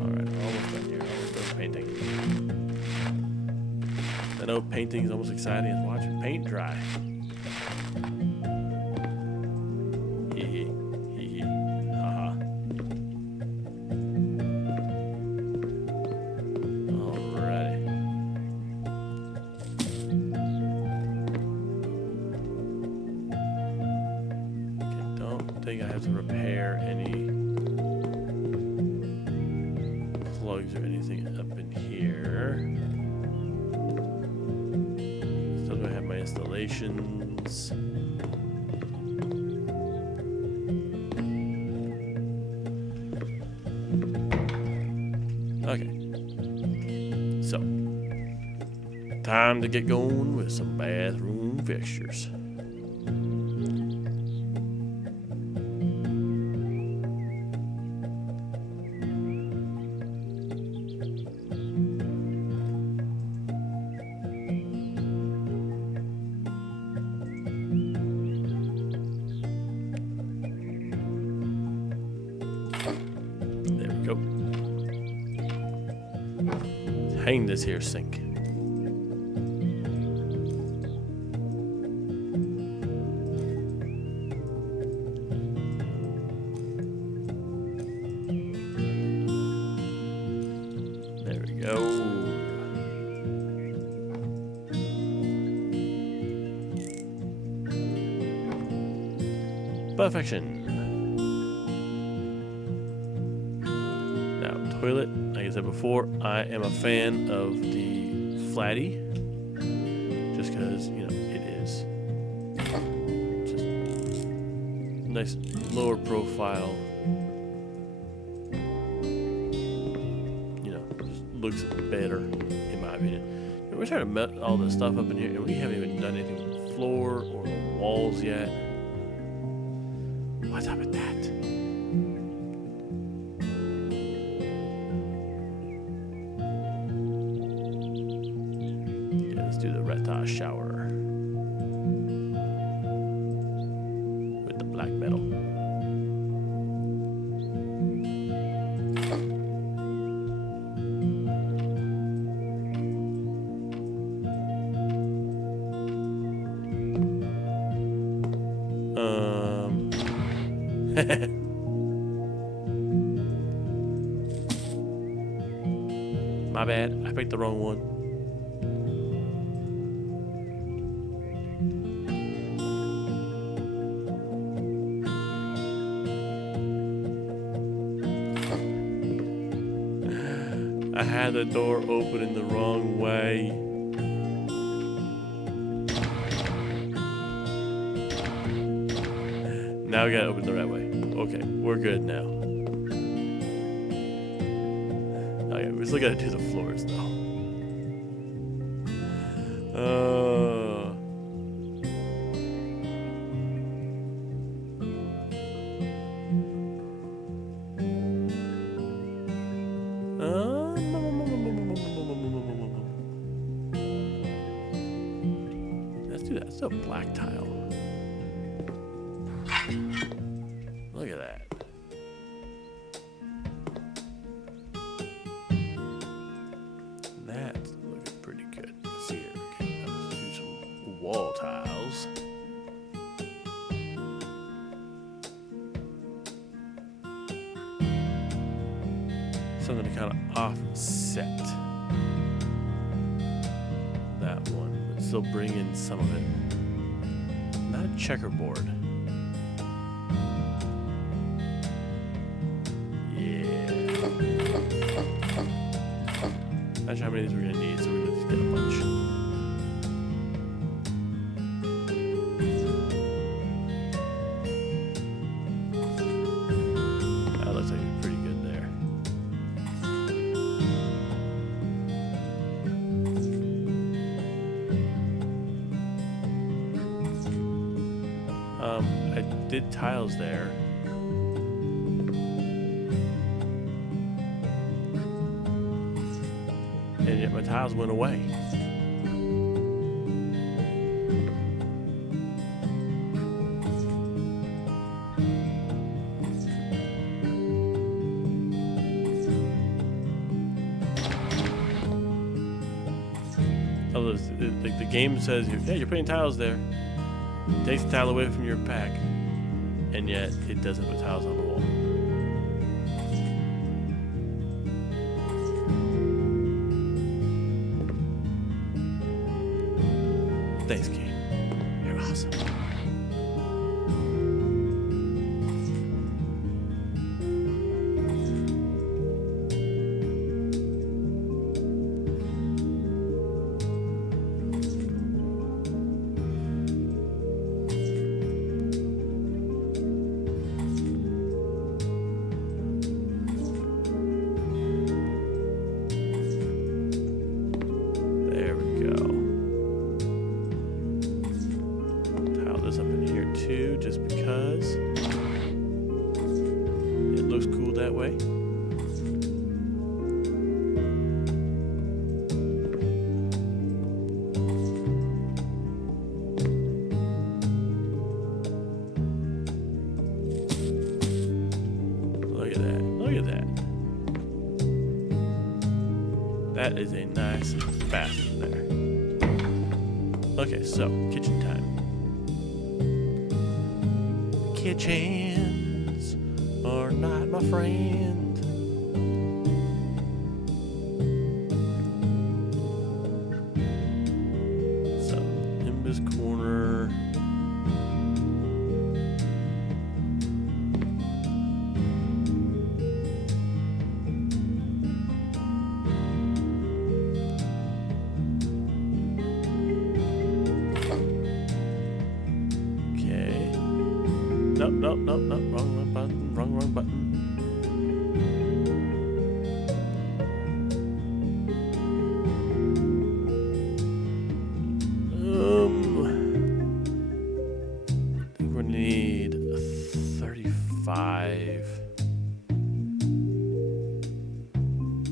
Alright, we're almost done here. Almost done painting. I know painting is almost exciting as watching paint dry. Hee hee. Hee hee. Haha. Alrighty. I think I have to repair any plugs or anything up in here. Still gonna have my installations. Okay. So, time to get going with some bathroom fixtures. Go. Hang this here sink. There we go. Perfection. Toilet, like I said before, I am a fan of the flatty, just because, you know, it is just nice lower profile, you know, just looks better in my opinion. We're trying to melt all this stuff up in here, and we haven't even done anything with the floor or the walls yet. What's up with that? Do the Retta shower with the black metal. My bad, I picked the wrong one. I had the door open in the wrong way. Now we gotta open the right way. Okay, we're good now. Okay, we still gotta do the floors though. Let's do that. It's a black tile. Look at that. That's looking pretty good. Let's see here. Okay, let's do some wall tiles. Something to kind of offset that one, but still bring in some of it. Not a checkerboard. Yeah. Not sure how many of these we're gonna need, so we're gonna just get a bunch. I did tiles there. And yet my tiles went away. Like the game says, yeah, you're putting tiles there. It takes the tile away from your pack, and yet it doesn't put tiles on the wall. Thanks, game. You're awesome. Just because it looks cool that way. Look at that. Look at that. That is a nice bathroom there. Okay, so kitchen time. Kitchens are not my friend. So, Nimbus corner. Nope, wrong button, wrong button. I think we're gonna need 35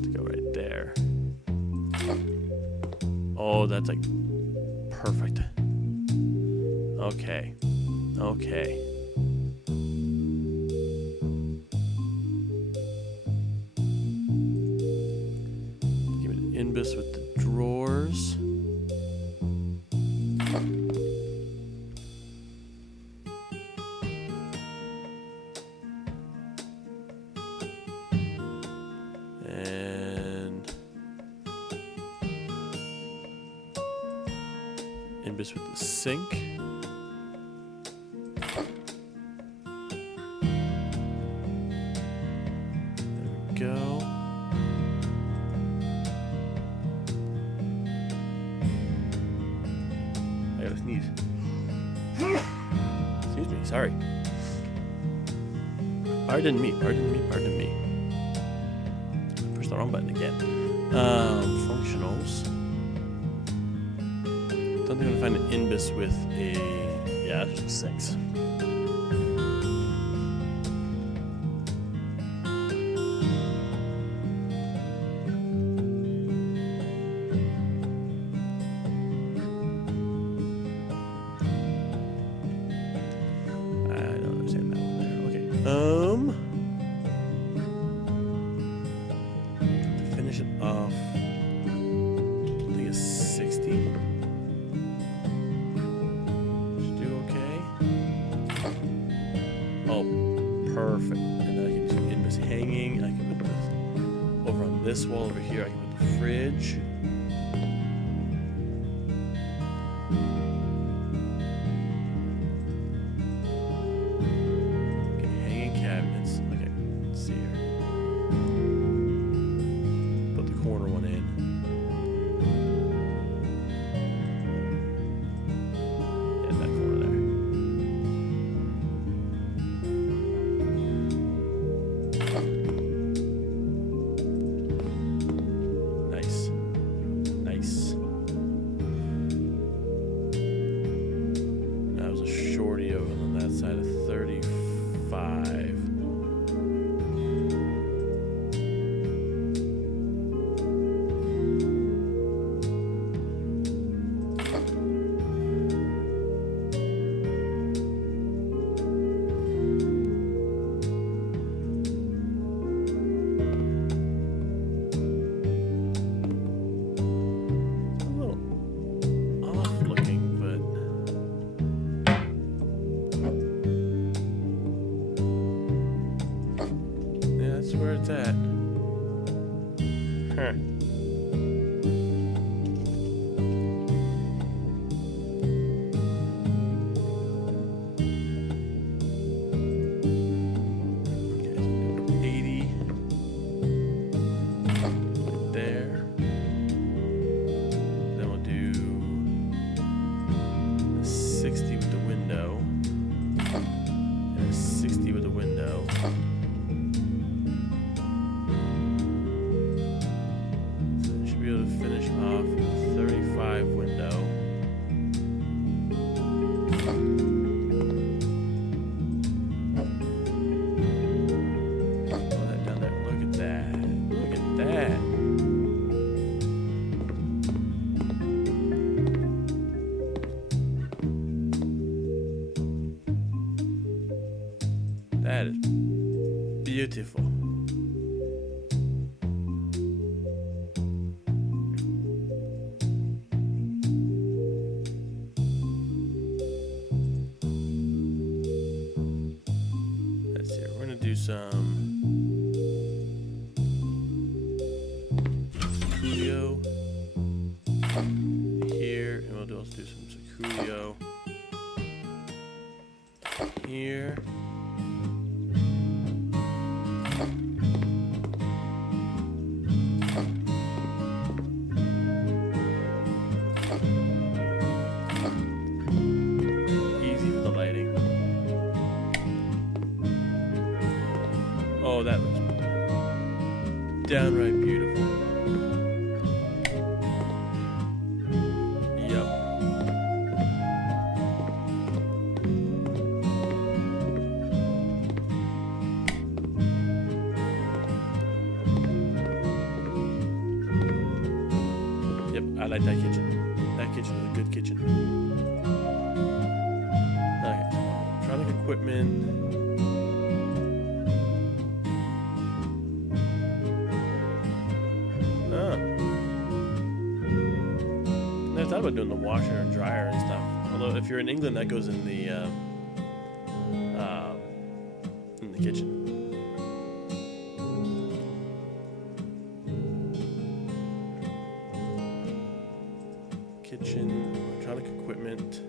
to go right there. Oh, that's like perfect. Okay. Inbus with the drawers. And Inbus with the sink. There we go. I gotta sneeze. Excuse me, sorry. Pardon me. I pushed the wrong button again. Functionals. Don't think I'm gonna find an Inbus with a... Yeah, that's just 6. To finish it off, I think it's 60. Should do okay. Oh, perfect. And then I can do Inbus hanging. I can put this over on this wall over here. I can put the fridge. That is beautiful. Let's see. We're gonna do some Coolio here, and we'll also do some Coolio here. Easy with the lighting. Oh, that looks downright beautiful. Yep. Yep, I like that kitchen. That kitchen is a good kitchen. Okay, electronic equipment. I thought about doing the washer and dryer and stuff. Although if you're in England, that goes in the kitchen. Kitchen, electronic equipment.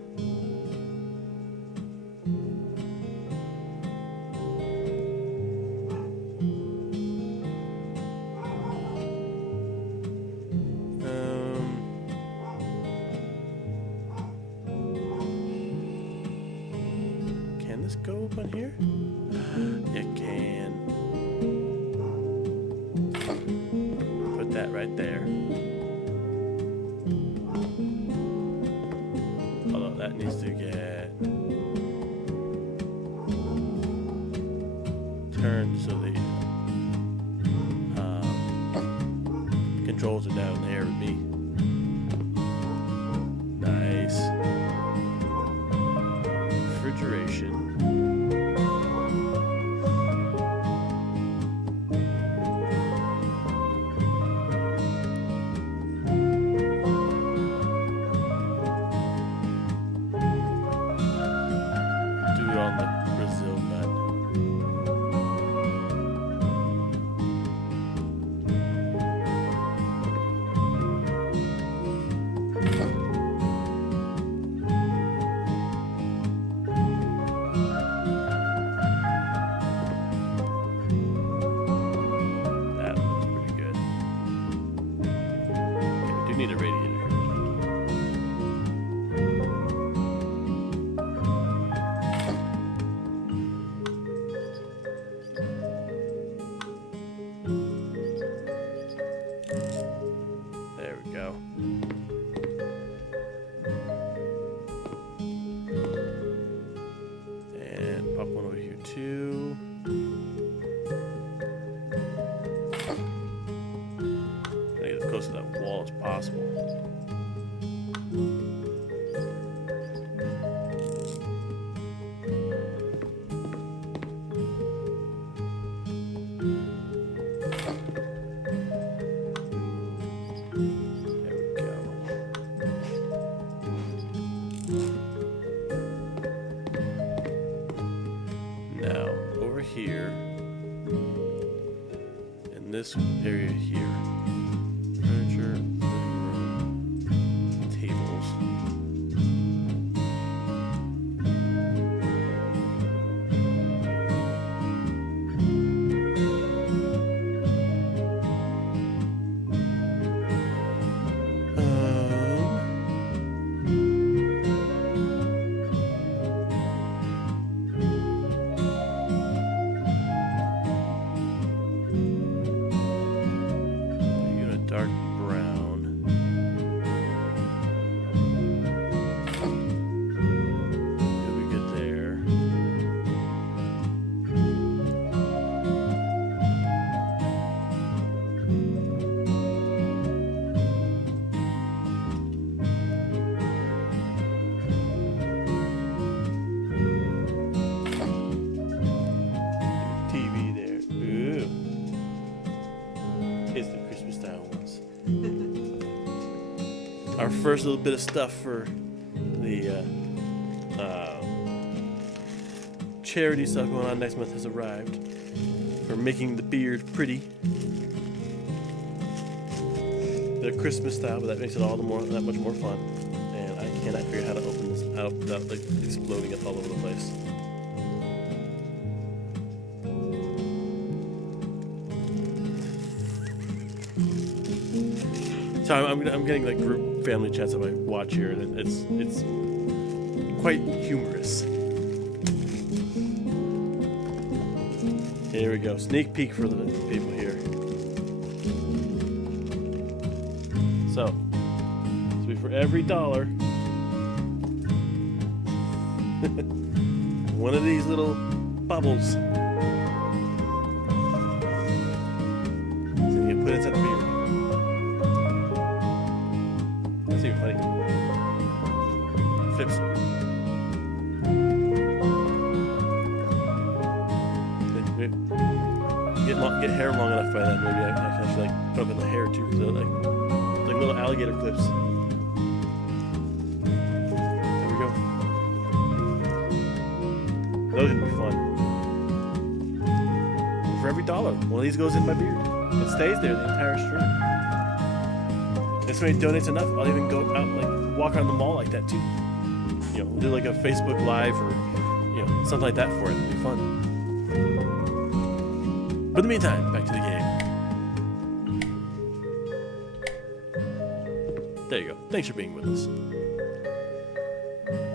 Can this go up on here? It can. Put that right there. Although that needs to get turned so the controls are down there with me. Nice. Refrigeration. Do it on the Brazil nut. That looks pretty good. Okay, we do need a radiator. There we go. And pop one over here too. Try to get as close to that wall as possible. There we go. Now, over here, in this area here, furniture, living room, tables. our first little bit of stuff for the charity stuff going on next month has arrived for making the beard pretty. They're Christmas style, but that makes it all that much more fun. And I cannot figure out how to open this out without like exploding it all over the place. So I'm getting like group family chats on my watch here, and it's quite humorous. Here we go. Sneak peek for the people here. So for every $1, one of these little bubbles. So you can put inside the beer. That's even funny. Flips. Get hair long enough by then. Maybe I can actually like put up in the hair too, because like little alligator clips. There we go. Those are gonna be fun. For every $1, one of these goes in my beard. It stays there the entire stream. If somebody donates enough, I'll even go out and like walk around the mall like that too. You know, we'll do like a Facebook Live or something like that for it. It'll be fun. But in the meantime, back to the game. There you go. Thanks for being with us.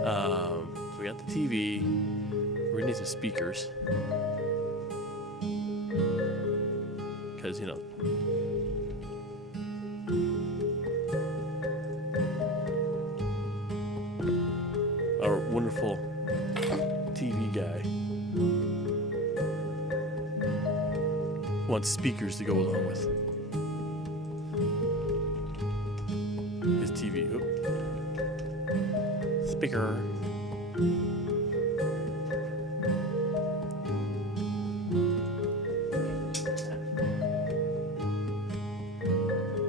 So we got the TV. We're gonna need some speakers. Because, our wonderful TV guy wants speakers to go along with his TV. Oop. Speaker.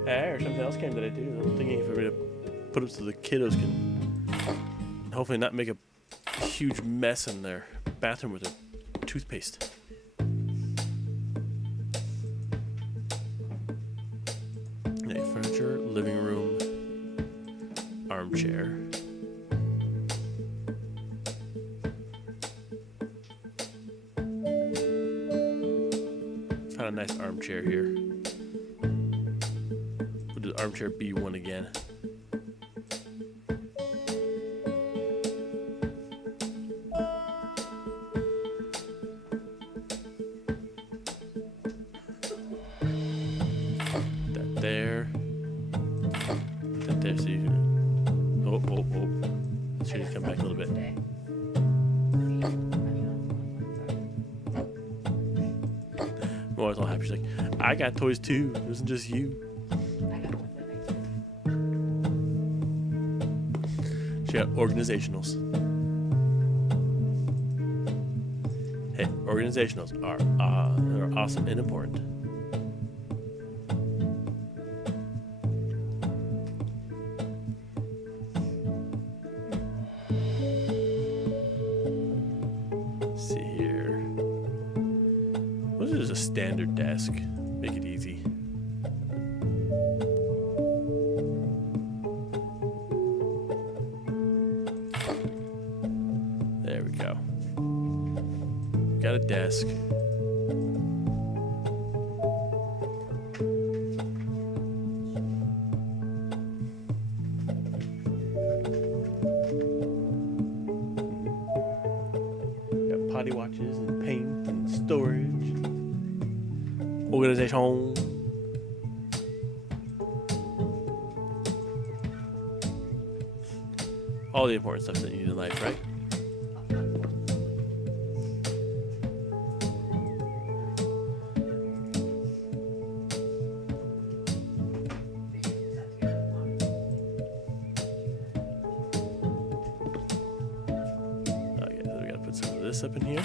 Or something else came today too. I'm thinking if we were to put it so the kiddos can hopefully not make a huge mess in their bathroom with their toothpaste. Furniture, living room, armchair. Found a nice armchair here. We'll do armchair B1 again. That there. That there, so you can... Oh. Should just come back a little bit. My wife's all happy. She's like, I got toys too. It wasn't just you. She got organizationals. Hey, organizationals are awesome and important. Let's see here. What is a standard desk? Make it easy. There we go. Got a desk. Got potty watches and paint and storage. Organization. All the important stuff that you need in life, right? Okay, so we gotta put some of this up in here.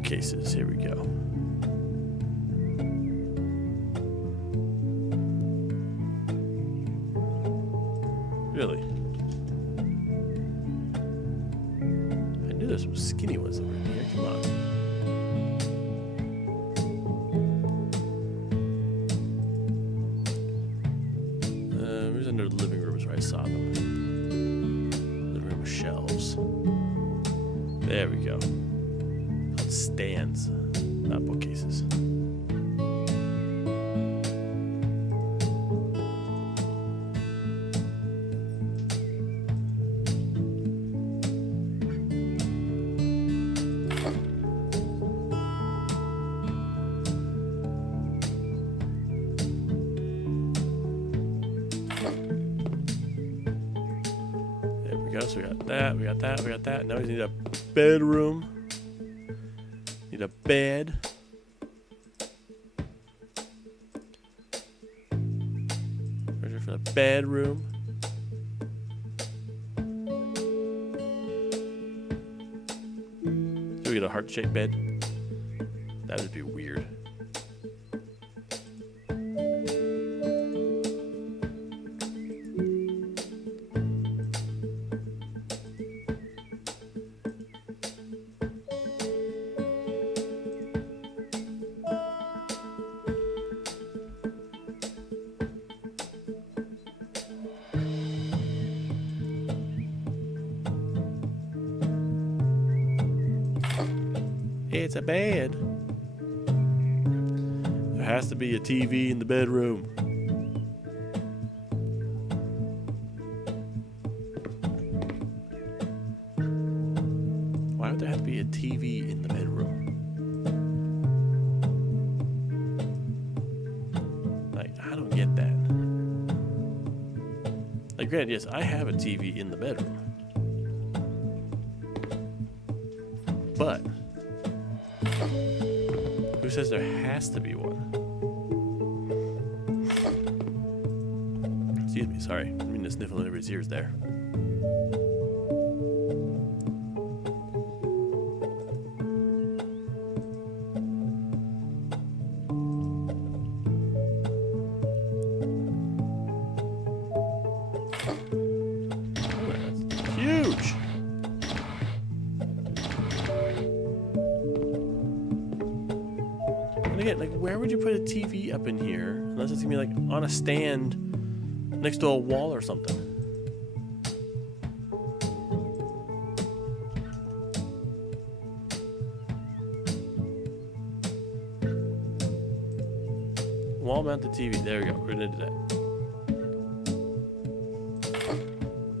bookcases. Here we go. Really? I knew there's some skinny ones that were in here. Come on. Where's under the living room is where I saw them. Living room with shelves. There we go. Called stands, not bookcases. So we got that, we got that, we got that. Now we need a bedroom. Need a bed. Ready for the bedroom. Do we get a heart-shaped bed? That would be weird. It's a bed. There has to be a TV in the bedroom. Why would there have to be a TV in the bedroom? Like, I don't get that. Like, granted, yes, I have a TV in the bedroom. But who says there has to be one? Excuse me, sorry. I didn't mean to sniffle in everybody's ears there. Oh, that's huge! Again, like, where would you put a TV up in here unless it's gonna be like on a stand next to a wall or something? Wall mounted TV. There we go. We're gonna do that.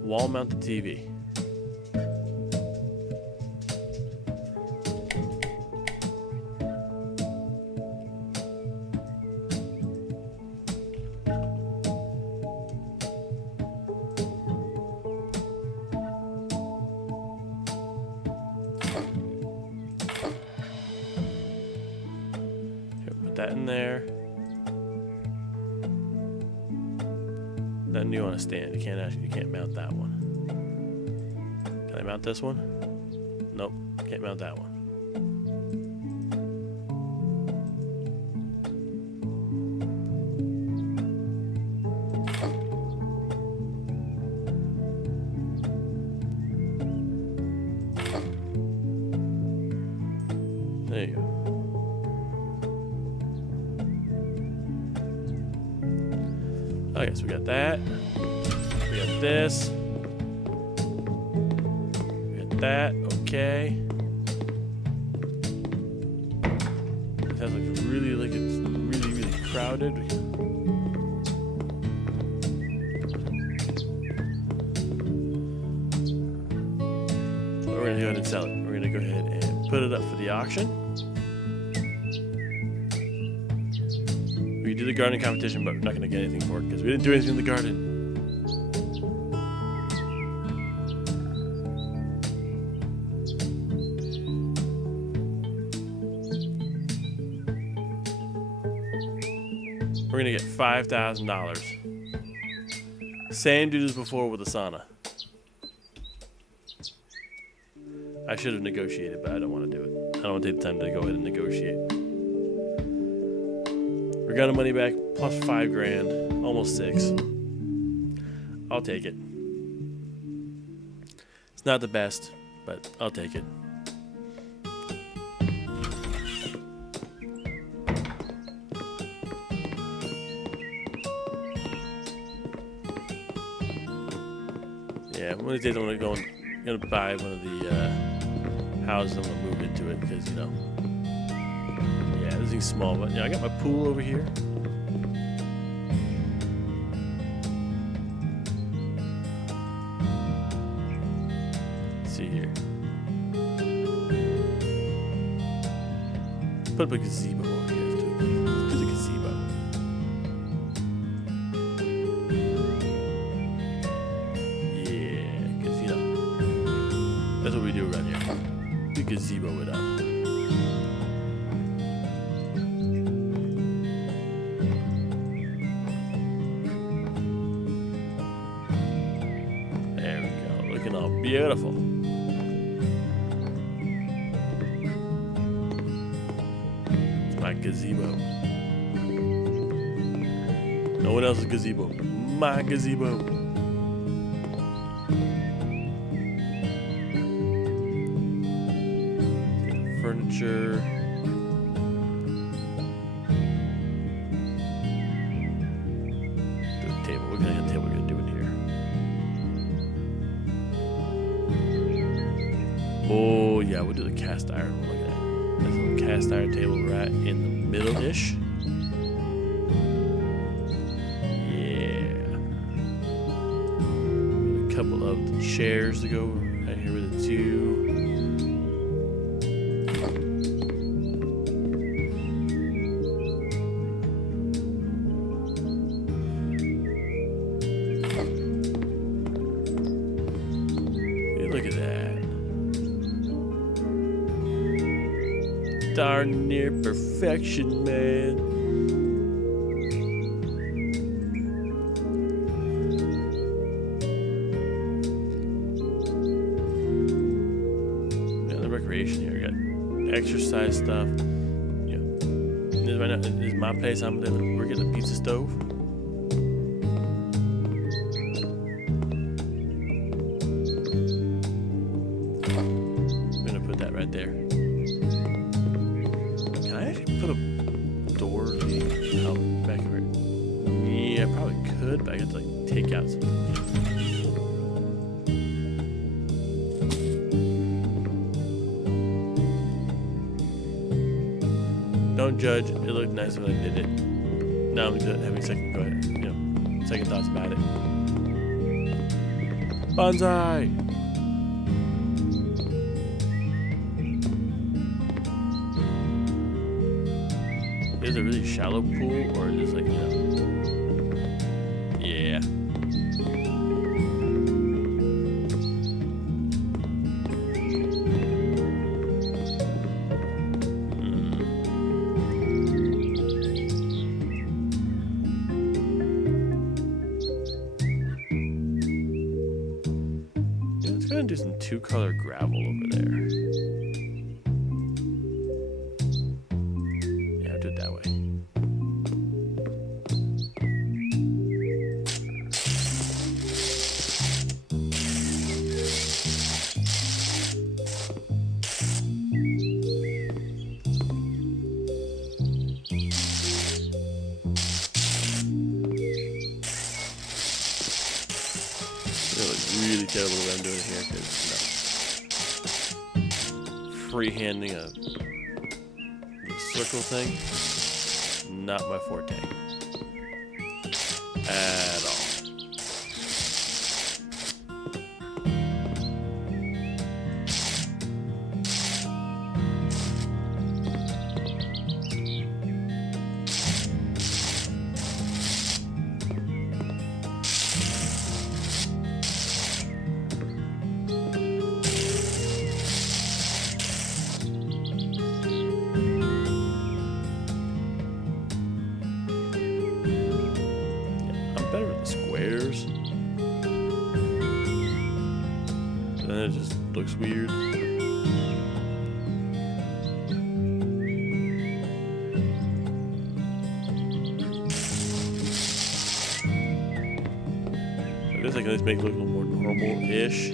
Wall mounted TV. That in there. That new on a stand. You can't mount that one. Can I mount this one? Nope, can't mount that one. There you go. Okay, so we got that. We got this. We got that. Okay. It sounds like it's really crowded. But we're gonna go ahead and sell it. We're gonna go ahead and put it up for the auction. We did the gardening competition, but we're not going to get anything for it because we didn't do anything in the garden. We're going to get $5,000. Same dude as before with the sauna. I should have negotiated, but I don't want to do it. I don't want to take the time to go ahead and negotiate. We got our money back, plus 5 grand, almost 6. I'll take it. It's not the best, but I'll take it. Yeah, one of these days I'm gonna buy one of the houses. I'm gonna move into it because, you know, yeah, this thing's small, but I got my pool over here. Let's see here. Put up a gazebo over here. Let's do the gazebo. Yeah, because, you know, that's what we do around here. We gazebo it up. There we go. Looking all beautiful. It's my gazebo. No one else's gazebo. My gazebo. Furniture. The table. We're gonna have a table. We're gonna do in here. Oh yeah, we'll do the cast iron one. Look at that. That's a little cast iron table right in the middle-ish. Yeah. A couple of chairs to go right here with the 2. Look at that. Darn near perfection, man. Yeah, the recreation here. We got exercise stuff. Yeah. Right now, this is my place. We're getting a pizza stove. Right there. Can I actually put a door out back here? Yeah, I probably could, but I have to like take out something. Don't judge. It looked nice when I did it. Now I'm having second thoughts about it. Bonsai. Is it a really shallow pool, or is it like, yeah. Yeah, let's go ahead and do some 2-color gravel over there. That way. Really terrible what I'm doing here because freehanding a circle thing. Not my forte at all. Better with the squares. Then it just looks weird. I guess I can at least make it look a little more normal-ish.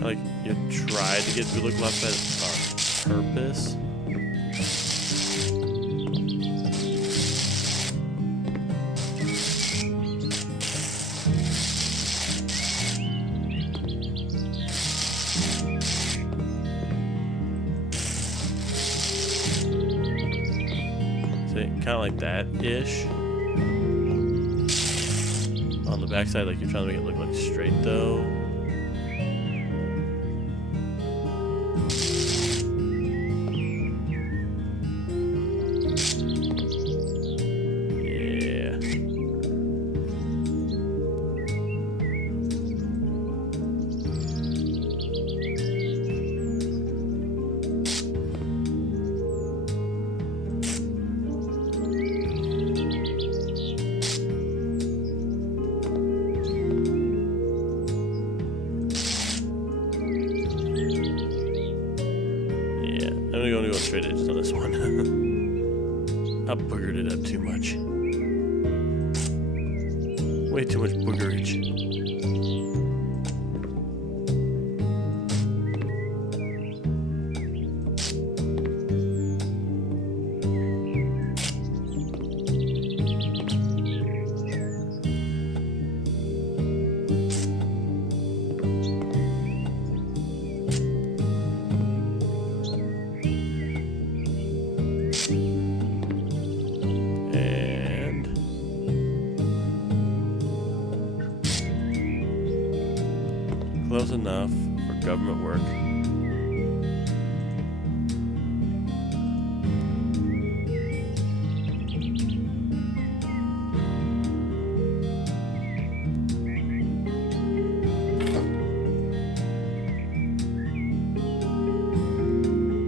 Like you tried to get to look like that on purpose. Kind of like that-ish. On the backside, like you're trying to make it look like straight though. Yeah. I'm gonna go straight edges on this one. I boogered it up too much. Way too much boogerage. Close enough for government work.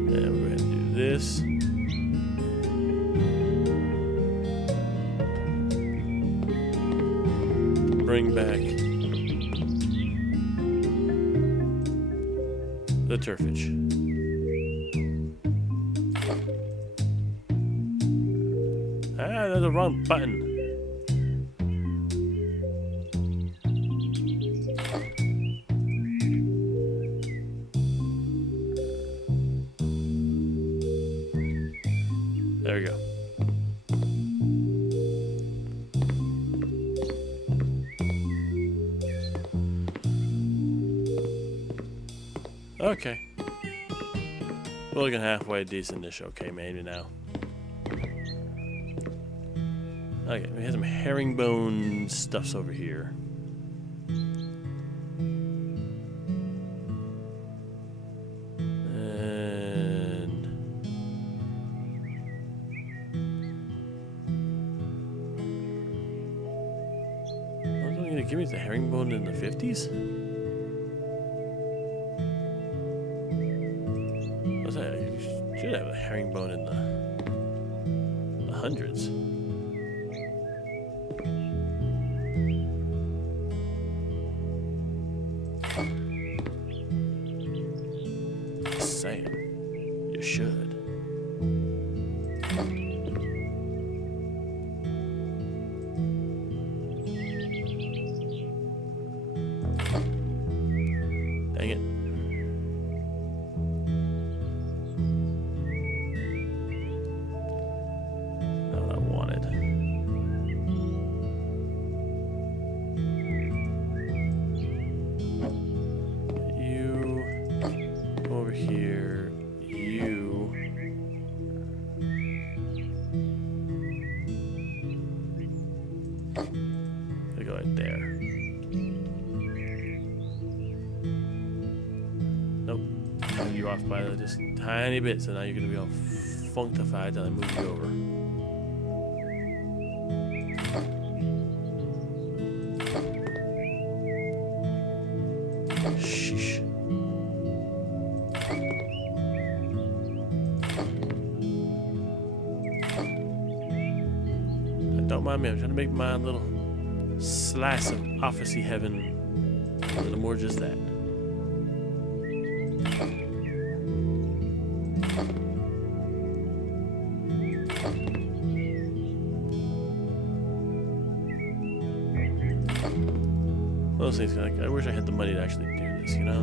And we're going to do this. Bring back the turfage. Ah, that's the wrong button. There we go. Okay. We're looking halfway decent-ish. Okay, maybe now. Okay, we have some herringbone stuffs over here. And what was I gonna give me the herringbone in the 50s? Should have a herringbone in the hundreds. Just saying, you should. Dang it. Here, you they go right there. Nope, you off by just tiny bit, so now you're gonna be all functified till I move you over. Sheesh. Don't mind me, I'm trying to make my little slice of officey heaven a little more just that. those things, like, I wish I had the money to actually do this, you know?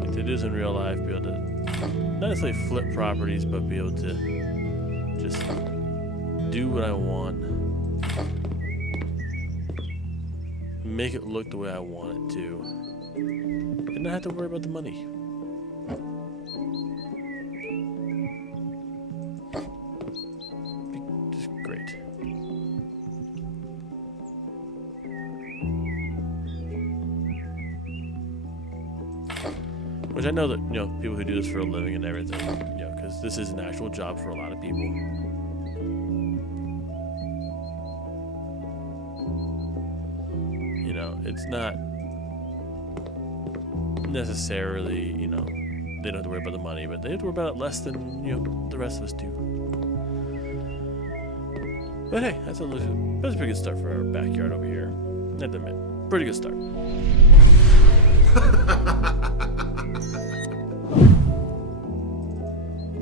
Like to do this in real life, be able to not necessarily flip properties, but be able to just do what I want. Make it look the way I want it to. And not have to worry about the money. Just great. Which I know that, you know, people who do this for a living and everything, you know, because this is an actual job for a lot of people. You know, it's not necessarily, you know, they don't have to worry about the money, but they have to worry about it less than, you know, the rest of us do. But hey, that's a pretty good start for our backyard over here. I have to admit, pretty good start.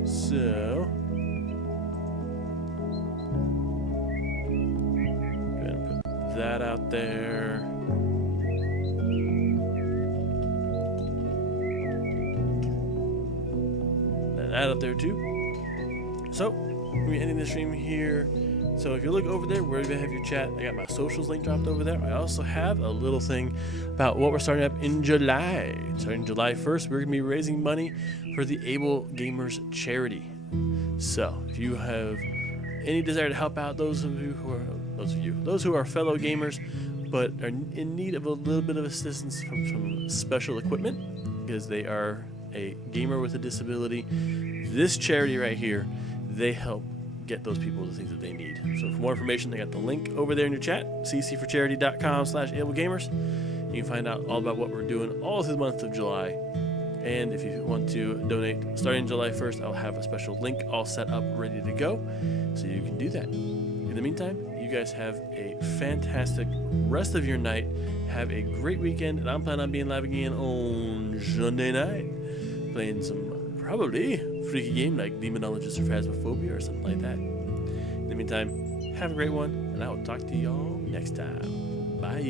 So, go ahead and put that out there. And that out there too. So, we're ending the stream here. So if you look over there, wherever you have your chat, I got my socials link dropped over there. I also have a little thing about what we're starting up in July. Starting July 1st, we're going to be raising money for the Able Gamers charity. So if you have any desire to help out those who are fellow gamers, but are in need of a little bit of assistance from some special equipment, because they are a gamer with a disability, this charity right here, they help get those people the things that they need. So for more information, they got the link over there in your chat, ccforcharity.com/ablegamers. You can find out all about what we're doing all through the month of July. And if you want to donate starting July 1st, I'll have a special link all set up, ready to go, so you can do that. In the meantime, you guys have a fantastic rest of your night. Have a great weekend, and I'm planning on being live again on Sunday night, playing some probably freaky game like Demonologist or Phasmophobia or something like that. In the meantime, have a great one, and I will talk to y'all next time. Bye.